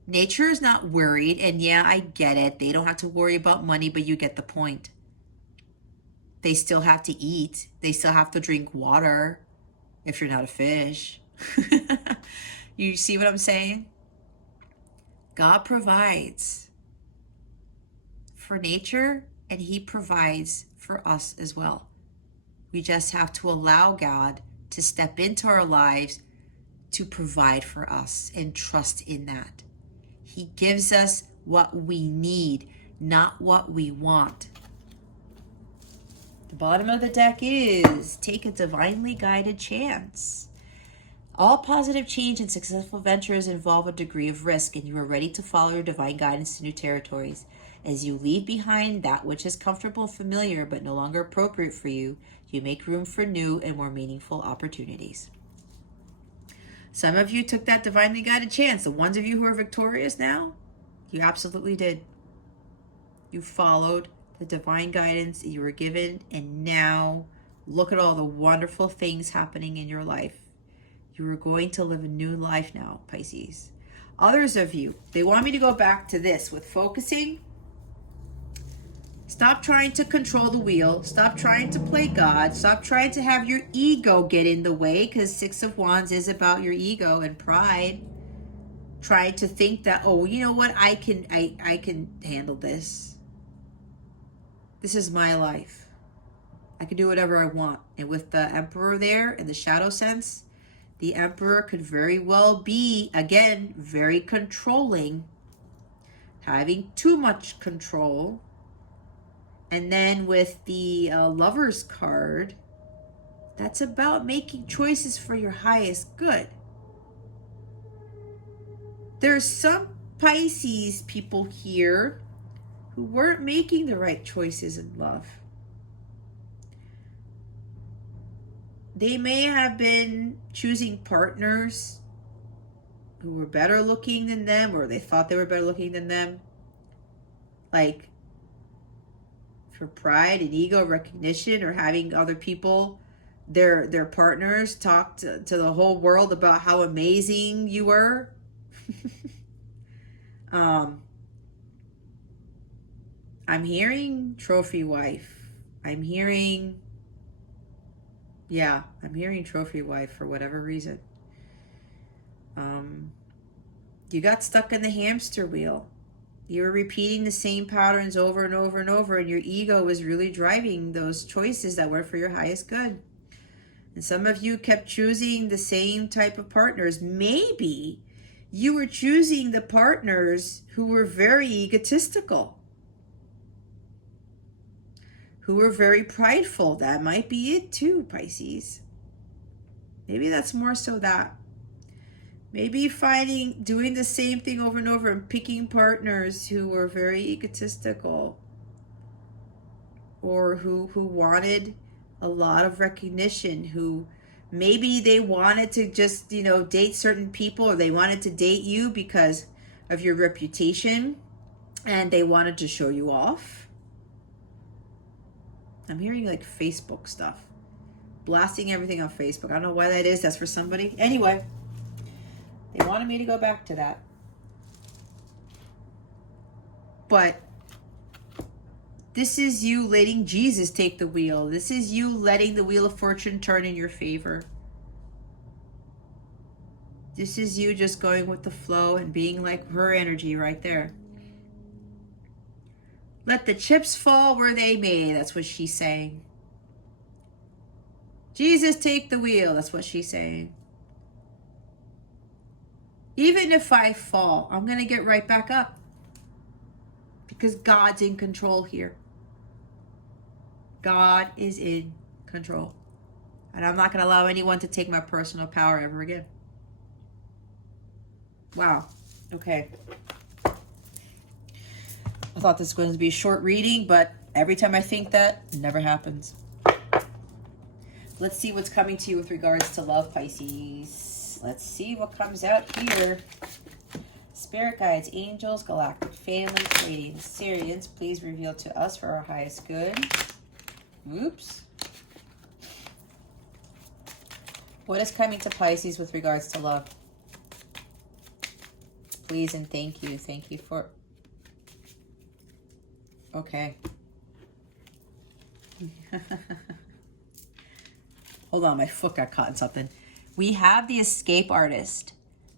Nature is not worried. And yeah, I get it. They don't have to worry about money, but you get the point. They still have to eat. They still have to drink water if you're not a fish. You see what I'm saying? God provides for nature, and he provides for us as well. We just have to allow God to step into our lives to provide for us and trust in that. He gives us what we need, not what we want. The bottom of the deck is take a divinely guided chance. All positive change and successful ventures involve a degree of risk, and you are ready to follow your divine guidance to new territories. As you leave behind that which is comfortable and familiar but no longer appropriate for you, you make room for new and more meaningful opportunities. Some of you took that divinely guided chance. The ones of you who are victorious now, you absolutely did. You followed the divine guidance that you were given, and now look at all the wonderful things happening in your life. You are going to live a new life now, Pisces. Others of you, they want me to go back to this with focusing. Stop trying to control the wheel. Stop trying to play God. Stop trying to have your ego get in the way, because Six of Wands is about your ego and pride. Trying to think that, oh, you know what, I can handle this. This is my life. I can do whatever I want. And with the Emperor there and the shadow sense, the Emperor could very well be, again, very controlling, having too much control. And then with the Lover's card, that's about making choices for your highest good. There's some Pisces people here who weren't making the right choices in love. They may have been choosing partners who were better looking than them, or they thought they were better looking than them. Like for pride and ego recognition, or having other people, their partners, talk to the whole world about how amazing you were. I'm hearing trophy wife. I'm hearing trophy wife for whatever reason. You got stuck in the hamster wheel. You were repeating the same patterns over and over and over, and your ego was really driving those choices that were for your highest good. And some of you kept choosing the same type of partners. Maybe you were choosing the partners who were very egotistical, who were very prideful. That might be it too, Pisces. Maybe that's more so that. Maybe doing the same thing over and over and picking partners who were very egotistical, or who wanted a lot of recognition, who maybe they wanted to just, date certain people, or they wanted to date you because of your reputation and they wanted to show you off. I'm hearing like Facebook stuff, blasting everything on Facebook. I don't know why that is. That's for somebody. Anyway, they wanted me to go back to that. But this is you letting Jesus take the wheel. This is you letting the wheel of fortune turn in your favor. This is you just going with the flow and being like her energy right there. Let the chips fall where they may. That's what she's saying. Jesus, take the wheel. That's what she's saying. Even if I fall, I'm going to get right back up, because God's in control here. God is in control. And I'm not going to allow anyone to take my personal power ever again. Wow. Okay. I thought this was going to be a short reading, but every time I think that, it never happens. Let's see what's coming to you with regards to love, Pisces. Let's see what comes out here. Spirit guides, angels, galactic families, radiant Syrians, please reveal to us for our highest good. Oops. What is coming to Pisces with regards to love? Please and thank you. Thank you for... Okay. Hold on, my foot got caught in something. We have the escape artist.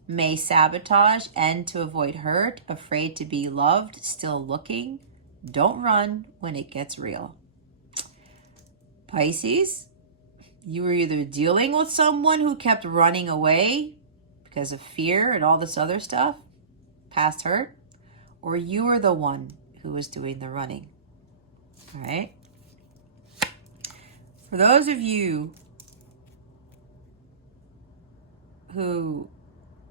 May sabotage, end to avoid hurt, afraid to be loved, still looking. Don't run when it gets real. Pisces, you were either dealing with someone who kept running away because of fear and all this other stuff, past hurt, or you were the one who was doing the running. All right. For those of you who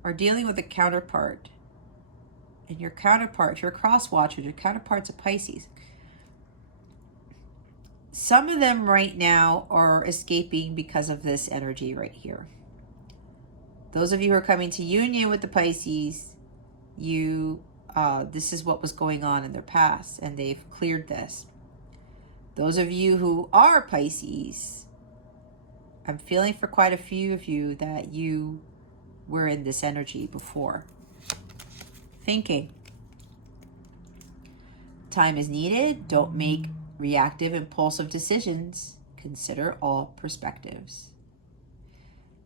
are dealing with a counterpart, and your counterpart, if you're a cross-watcher, your counterpart's a Pisces. Some of them right now are escaping because of this energy right here. Those of you who are coming to union with the Pisces, this is what was going on in their past, and they've cleared this. Those of you who are Pisces, I'm feeling for quite a few of you that you were in this energy before. Thinking. Time is needed. Don't make reactive, impulsive decisions. Consider all perspectives.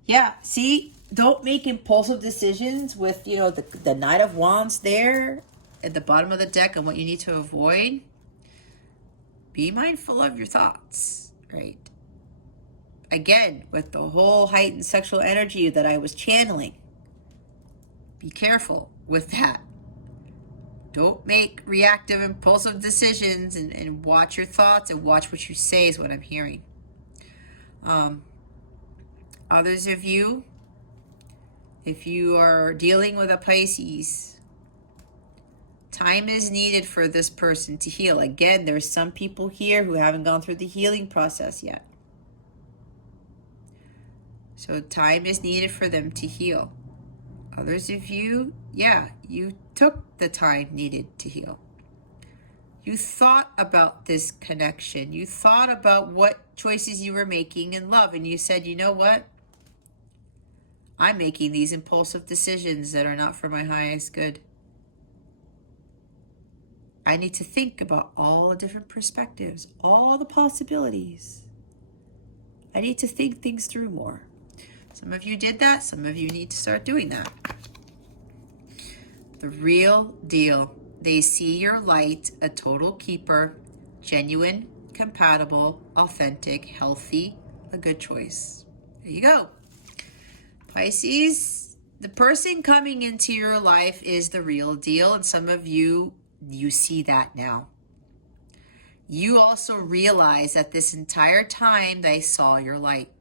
Yeah, see, don't make impulsive decisions with, the Knight of Wands there at the bottom of the deck and what you need to avoid. Be mindful of your thoughts, right? Again, with the whole heightened sexual energy that I was channeling, be careful with that. Don't make reactive, impulsive decisions, and watch your thoughts and watch what you say is what I'm hearing. Others of you, if you are dealing with a Pisces, time is needed for this person to heal. Again, there's some people here who haven't gone through the healing process yet. So time is needed for them to heal. Others of you, yeah, you took the time needed to heal. You thought about this connection. You thought about what choices you were making in love. And you said, you know what? I'm making these impulsive decisions that are not for my highest good. I need to think about all the different perspectives, all the possibilities. I need to think things through more. Some of you did that. Some of you need to start doing that. The real deal. They see your light, a total keeper, genuine, compatible, authentic, healthy, a good choice. There you go. Pisces, the person coming into your life is the real deal. And some of you, you see that now. You also realize that this entire time they saw your light.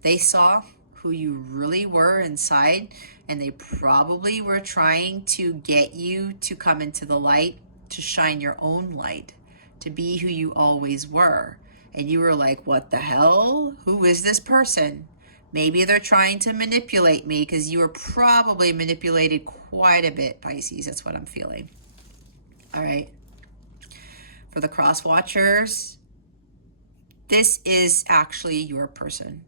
They saw who you really were inside, and they probably were trying to get you to come into the light, to shine your own light, to be who you always were. And you were like, what the hell? Who is this person? Maybe they're trying to manipulate me, because you were probably manipulated quite a bit, Pisces. That's what I'm feeling. All right. For the cross watchers, this is actually your person.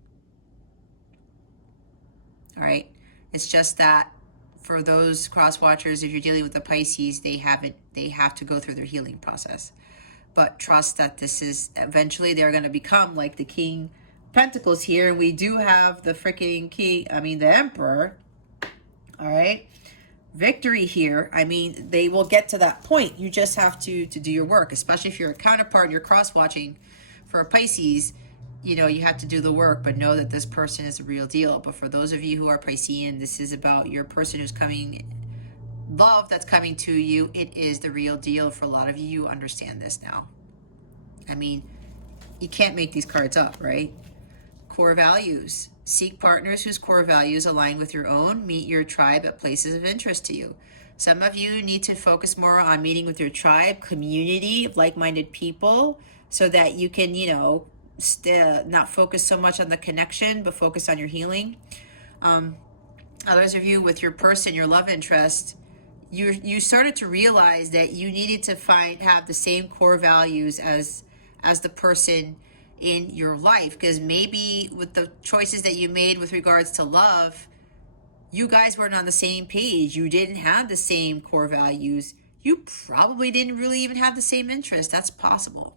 All right. It's just that for those cross watchers, if you're dealing with the Pisces, they have to go through their healing process. But trust that this is eventually they're going to become like the King of Pentacles here. We do have the freaking the Emperor. All right. Victory here. I mean, they will get to that point. You just have to do your work, especially if you're a counterpart, you're cross watching for a Pisces. You have to do the work, but know that this person is a real deal. But for those of you who are Piscean, this is about your person who's coming, love that's coming to you. It is the real deal. For a lot of you, you understand this now. I mean, You can't make these cards up, right? Core values. Seek partners whose core values align with your own. Meet your tribe at places of interest to you. Some of you need to focus more on meeting with your tribe, community of like-minded people, so that you can, you know, not focus so much on the connection, but focus on your healing. Others of you with your person, your love interest, you started to realize that you needed to have the same core values as the person in your life, because maybe with the choices that you made with regards to love, you guys weren't on the same page. You didn't have the same core values. You probably didn't really even have the same interest. That's possible.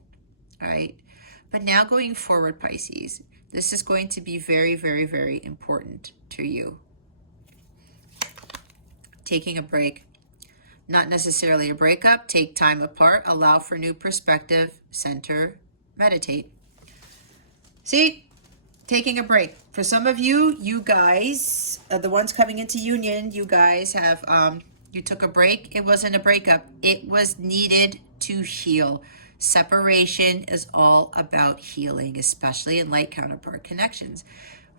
All right. But now going forward, Pisces, this is going to be very, very, very important to you. Taking a break. Not necessarily a breakup. Take time apart. Allow for new perspective. Center. Meditate. See? Taking a break. For some of you, you guys, the ones coming into union, you guys have, you took a break. It wasn't a breakup. It was needed to heal. Separation is all about healing, especially in light counterpart connections.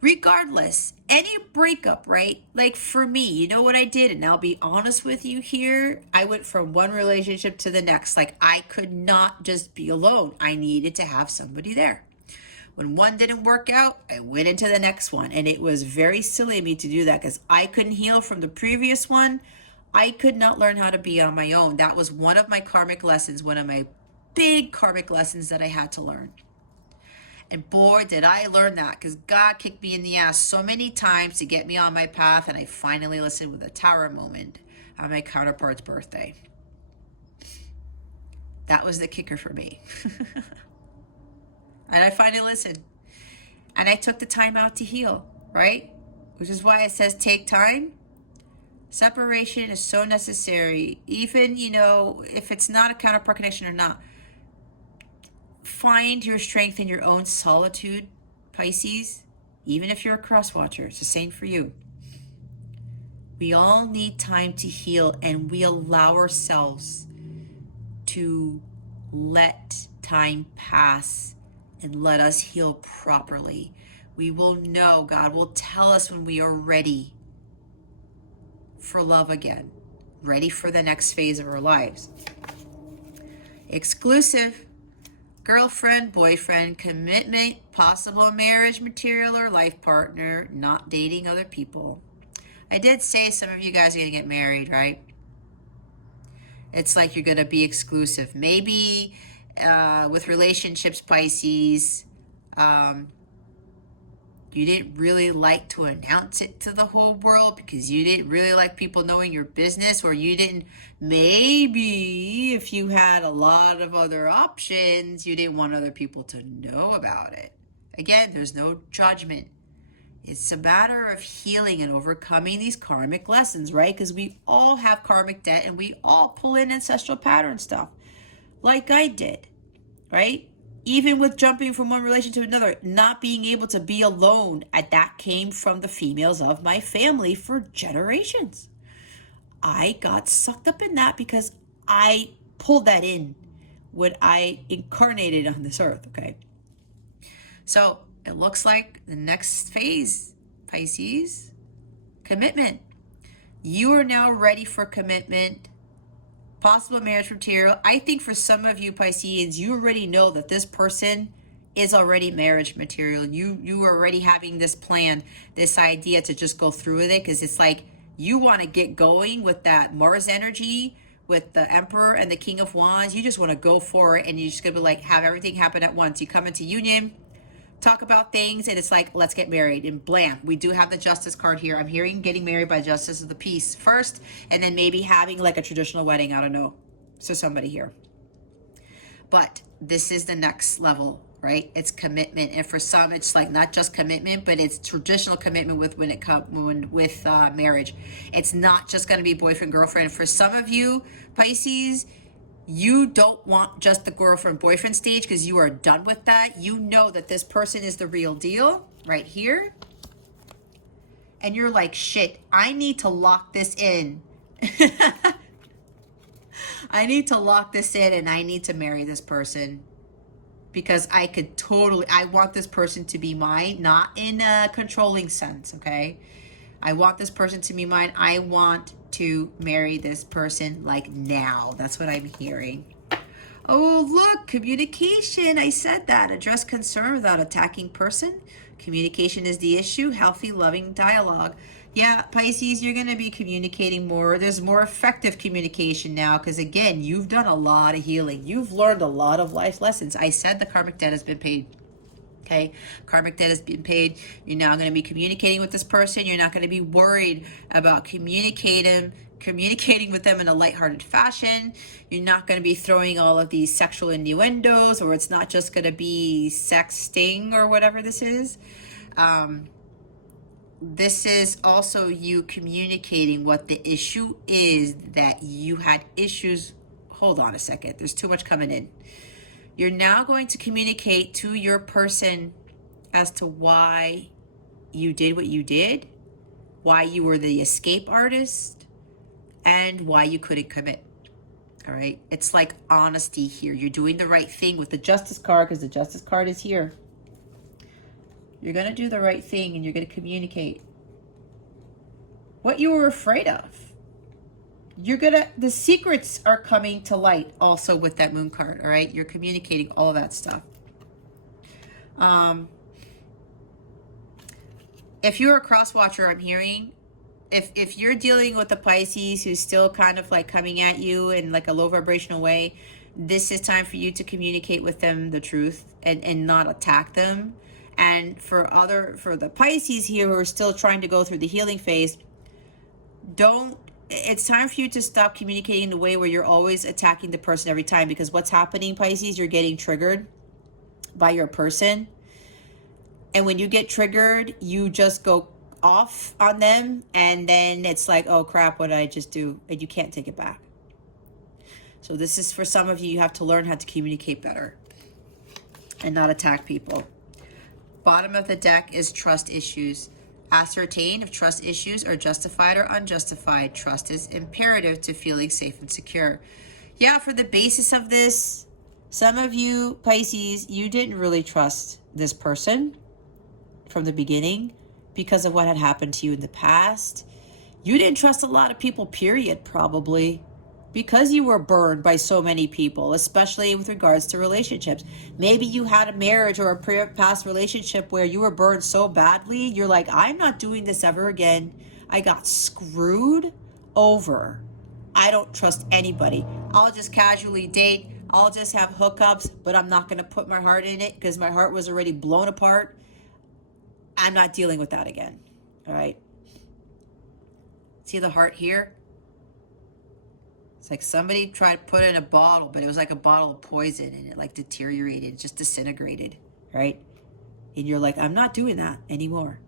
Regardless, any breakup, right? Like for me, you know what I did? And I'll be honest with you here. I went from one relationship to the next. Like I could not just be alone. I needed to have somebody there. When one didn't work out, I went into the next one. And it was very silly of me to do that because I couldn't heal from the previous one. I could not learn how to be on my own. That was one of my karmic lessons, one of my big karmic lessons that I had to learn. And boy, did I learn that, because God kicked me in the ass so many times to get me on my path. And I finally listened with a tower moment on my counterpart's birthday. That was the kicker for me. And I finally listened. And I took the time out to heal, right? Which is why it says take time. Separation is so necessary. Even, you know, if it's not a counterpart connection or not. Find your strength in your own solitude, Pisces. Even if you're a cross watcher, it's the same for you. We all need time to heal, and we allow ourselves to let time pass and let us heal properly. We will know, God will tell us when we are ready for love again, ready for the next phase of our lives. Exclusive. Girlfriend, boyfriend, commitment, possible marriage material or life partner, not dating other people. I did say some of you guys are going to get married, right? It's like you're going to be exclusive. Maybe with relationships, Pisces, you didn't really like to announce it to the whole world because you didn't really like people knowing your business, or you didn't, maybe if you had a lot of other options, you didn't want other people to know about it. Again, there's no judgment. It's a matter of healing and overcoming these karmic lessons, right? Because we all have karmic debt and we all pull in ancestral pattern stuff like I did, right? Even with jumping from one relation to another, not being able to be alone, that came from the females of my family for generations. I got sucked up in that because I pulled that in when I incarnated on this earth, okay? So it looks like the next phase, Pisces, commitment. You are now ready for commitment. Possible marriage material. I think for some of you Pisceans, you already know that this person is already marriage material. You are already having this plan, this idea to just go through with it, because it's like you want to get going with that Mars energy, with the Emperor and the King of Wands. You just want to go for it, and you're just going to be like, have everything happen at once. You come into union, talk about things, and it's like, let's get married, and blam, we do have the Justice card here. I'm hearing getting married by Justice of the Peace first, and then maybe having like a traditional wedding. I don't know. So somebody here. But this is the next level, right? It's commitment. And for some, it's like not just commitment, but it's traditional commitment with marriage. It's not just going to be boyfriend, girlfriend. For some of you, Pisces, you don't want just the girlfriend boyfriend stage because you are done with that. You know that this person is the real deal right here. And you're like, shit, I need to lock this in. I need to lock this in, and I need to marry this person. because I could totally, I want this person to be mine, not in a controlling sense, okay? I want this person to be mine. I want to marry this person like now. That's what I'm hearing. Oh, look, communication. I said that. Address concern without attacking person. Communication is the issue. Healthy, loving dialogue. Yeah, Pisces, you're going to be communicating more. There's more effective communication now because, again, you've done a lot of healing. You've learned a lot of life lessons. I said the karmic debt has been paid. Okay, karmic debt has been paid. You're now going to be communicating with this person. You're not going to be worried about communicating with them in a lighthearted fashion. You're not going to be throwing all of these sexual innuendos, or it's not just going to be sexting or whatever this is. This is also you communicating what the issue is, that you had issues. Hold on a second. There's too much coming in. You're now going to communicate to your person as to why you did what you did, why you were the escape artist, and why you couldn't commit. All right? It's like honesty here. You're doing the right thing with the Justice card because the Justice card is here. You're going to do the right thing and you're going to communicate what you were afraid of. The secrets are coming to light also with that moon card, all right? You're communicating all of that stuff. If you're a cross watcher, I'm hearing, if you're dealing with a Pisces who's still kind of like coming at you in like a low vibrational way, this is time for you to communicate with them the truth and not attack them. And for the Pisces here who are still trying to go through the healing phase, it's time for you to stop communicating in the way where you're always attacking the person every time, because what's happening, Pisces, you're getting triggered by your person. And when you get triggered, you just go off on them. And then it's like, oh crap, what did I just do? And you can't take it back. So this is for some of you, you have to learn how to communicate better and not attack people. Bottom of the deck is trust issues. Ascertain if trust issues are justified or unjustified. Trust is imperative to feeling safe and secure. Yeah, for the basis of this, some of you, Pisces, you didn't really trust this person from the beginning because of what had happened to you in the past. You didn't trust a lot of people, period, probably, because you were burned by so many people, especially with regards to relationships. Maybe you had a marriage or a past relationship where you were burned so badly, you're like, I'm not doing this ever again. I got screwed over. I don't trust anybody. I'll just casually date. I'll just have hookups, but I'm not going to put my heart in it because my heart was already blown apart. I'm not dealing with that again. All right. See the heart here? It's like somebody tried to put it in a bottle, but it was like a bottle of poison and it like deteriorated, just disintegrated, right? And you're like, I'm not doing that anymore.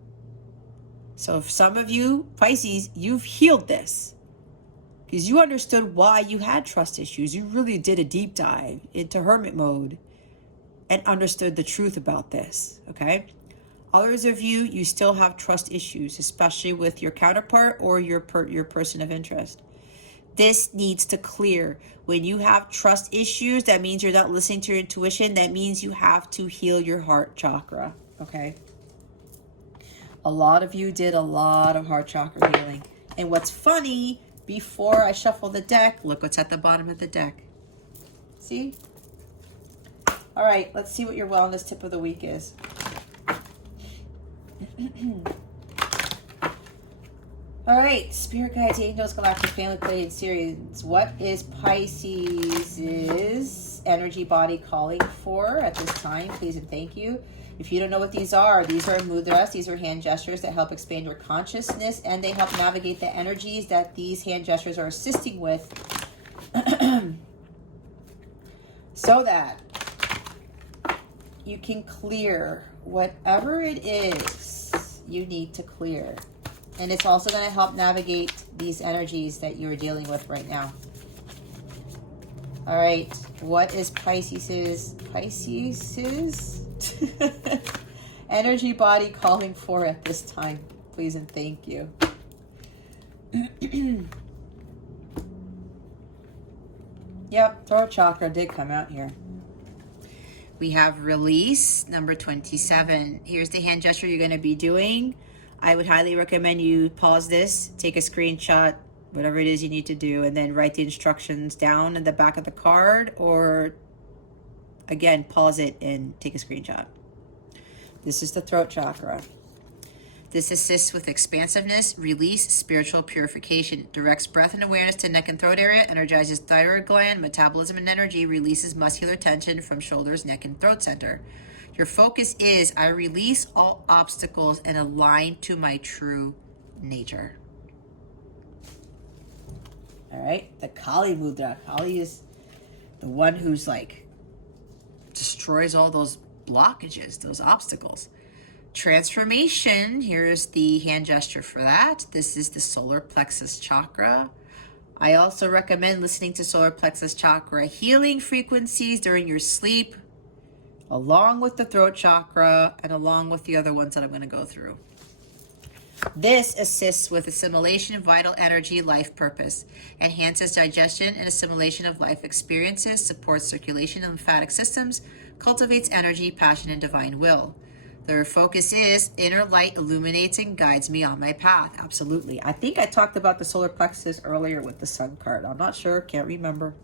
So if some of you, Pisces, you've healed this because you understood why you had trust issues. You really did a deep dive into hermit mode and understood the truth about this, okay? Others of you, you still have trust issues, especially with your counterpart or your person of interest. This needs to clear. When you have trust issues, that means you're not listening to your intuition. That means you have to heal your heart chakra, okay? A lot of you did a lot of heart chakra healing. And what's funny, before I shuffle the deck, look what's at the bottom of the deck. See? All right, let's see what your wellness tip of the week is. All right, Spirit Guides, Angels, Galactic Family Playing Series. What is Pisces' energy body calling for at this time? Please and thank you. If you don't know what these are mudras. These are hand gestures that help expand your consciousness, and they help navigate the energies that these hand gestures are assisting with so that you can clear whatever it is you need to clear. And it's also going to help navigate these energies that you're dealing with right now. All right. What is Pisces' energy body calling for at this time? Please and thank you. Yep. Throat chakra did come out here. We have release, number 27. Here's the hand gesture you're going to be doing. I would highly recommend you pause this, take a screenshot, whatever it is you need to do, and then write the instructions down in the back of the card, or again, pause it and take a screenshot. This is the throat chakra. This assists with expansiveness, release, spiritual purification, directs breath and awareness to neck and throat area, energizes thyroid gland, metabolism and energy, releases muscular tension from shoulders, neck, and throat center. Your focus is, I release all obstacles and align to my true nature. All right, the Kali Mudra. Kali is the one who's like, destroys all those blockages, those obstacles. Transformation, here's the hand gesture for that. This is the solar plexus chakra. I also recommend listening to solar plexus chakra healing frequencies during your sleep, along with the throat chakra and along with the other ones that I'm going to go through. This assists with assimilation of vital energy, life purpose, enhances digestion and assimilation of life experiences, supports circulation and lymphatic systems, cultivates energy, passion, and divine will. Their focus is, inner light illuminates and guides me on my path. Absolutely. I think I talked about the solar plexus earlier with the sun card. I'm not sure. Can't remember.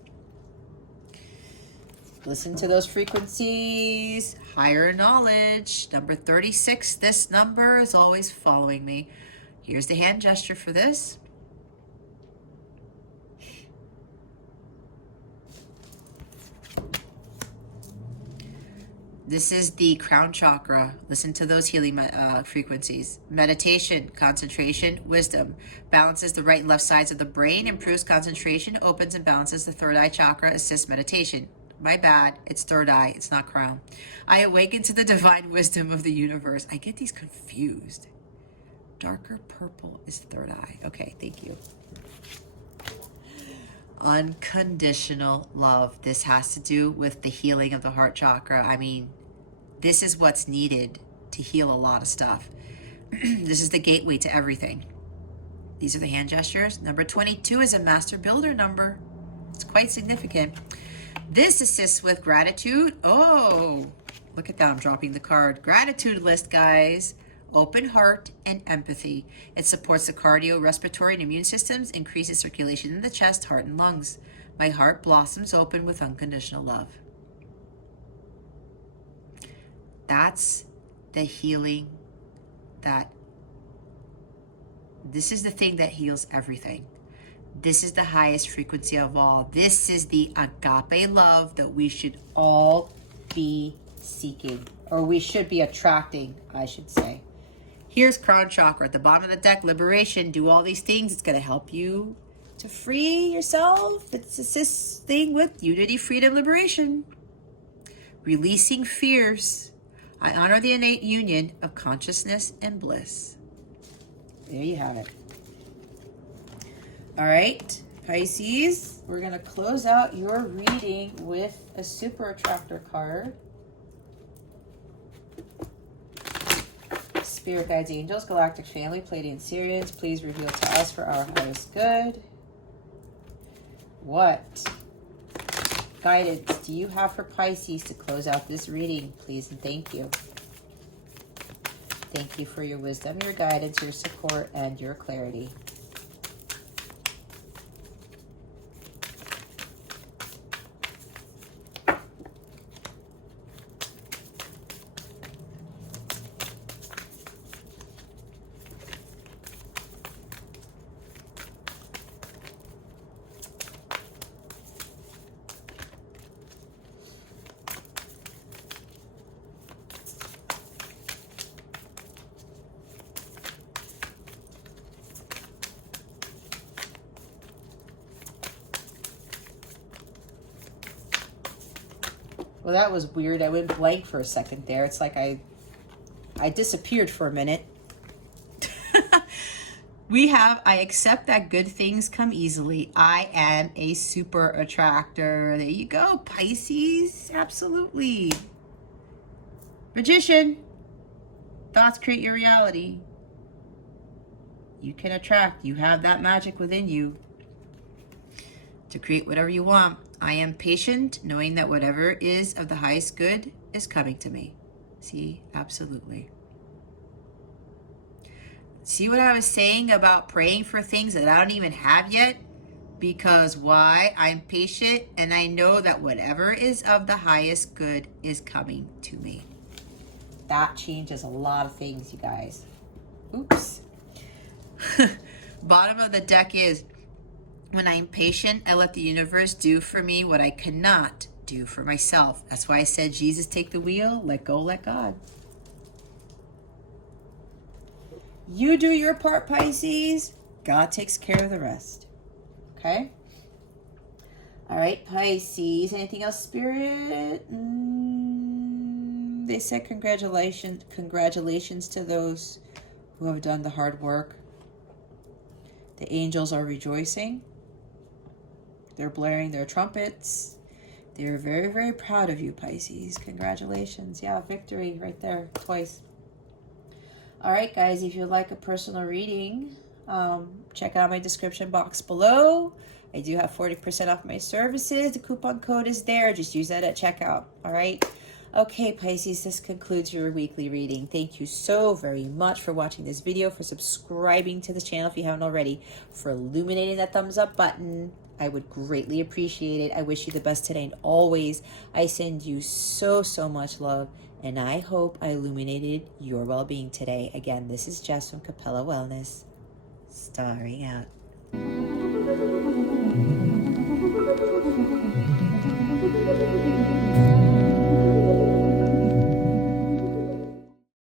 Listen to those frequencies. Higher knowledge. Number 36. This number is always following me. Here's the hand gesture for this. This is the crown chakra. Listen to those healing frequencies. Meditation, concentration, wisdom. Balances the right and left sides of the brain, improves concentration, opens and balances the third eye chakra, assists meditation. My bad, it's third eye, it's not crown. I awaken to the divine wisdom of the universe. I get these confused. Darker purple is third eye. Okay, thank you. Unconditional love. This has to do with the healing of the heart chakra. I mean, this is what's needed to heal a lot of stuff. This is the gateway to everything. These are the hand gestures. Number 22 is a master builder number. It's quite significant. This assists with gratitude. Oh, look at that. I'm dropping the card. Gratitude list, guys. Open heart and empathy. It supports the cardio, respiratory, and immune systems, increases circulation in the chest, heart, and lungs. My heart blossoms open with unconditional love. That's the healing this is the thing that heals everything. This is the highest frequency of all. This is the agape love that we should all be seeking, or we should be attracting, I should say. Here's crown chakra at the bottom of the deck. Liberation. Do all these things. It's going to help you to free yourself. It's assisting with unity, freedom, liberation. Releasing fears. I honor the innate union of consciousness and bliss. There you have it. All right, Pisces, we're going to close out your reading with a super attractor card. Spirit guides, angels, galactic family, Pleiadian Sirians, please reveal to us for our highest good. What guidance do you have for Pisces to close out this reading, please, and thank you. Thank you for your wisdom, your guidance, your support, and your clarity. Well, that was weird. I went blank for a second there. It's like I disappeared for a minute. We have, I accept that good things come easily. I am a super attractor. There you go, Pisces. Absolutely. Magician. Thoughts create your reality. You can attract. You have that magic within you to create whatever you want. I am patient, knowing that whatever is of the highest good is coming to me. See, absolutely. See what I was saying about praying for things that I don't even have yet? Because why? I'm patient and I know that whatever is of the highest good is coming to me. That changes a lot of things, you guys. Oops. Bottom of the deck is, when I'm patient, I let the universe do for me what I cannot do for myself. That's why I said, Jesus, take the wheel, let go, let God. You do your part, Pisces. God takes care of the rest. Okay? All right, Pisces. Anything else, Spirit? They said congratulations to those who have done the hard work. The angels are rejoicing. They're blaring their trumpets. They're very, very proud of you, Pisces. Congratulations. Yeah, victory right there, twice. All right, guys, if you'd like a personal reading, check out my description box below. I do have 40% off my services. The coupon code is there. Just use that at checkout. All right. Okay, Pisces, this concludes your weekly reading. Thank you so very much for watching this video, for subscribing to the channel if you haven't already, for illuminating that thumbs up button. I would greatly appreciate it. I wish you the best today and always. I send you so, so much love, and I hope I illuminated your well-being today. Again, this is Jess from Capella Wellness, starring out.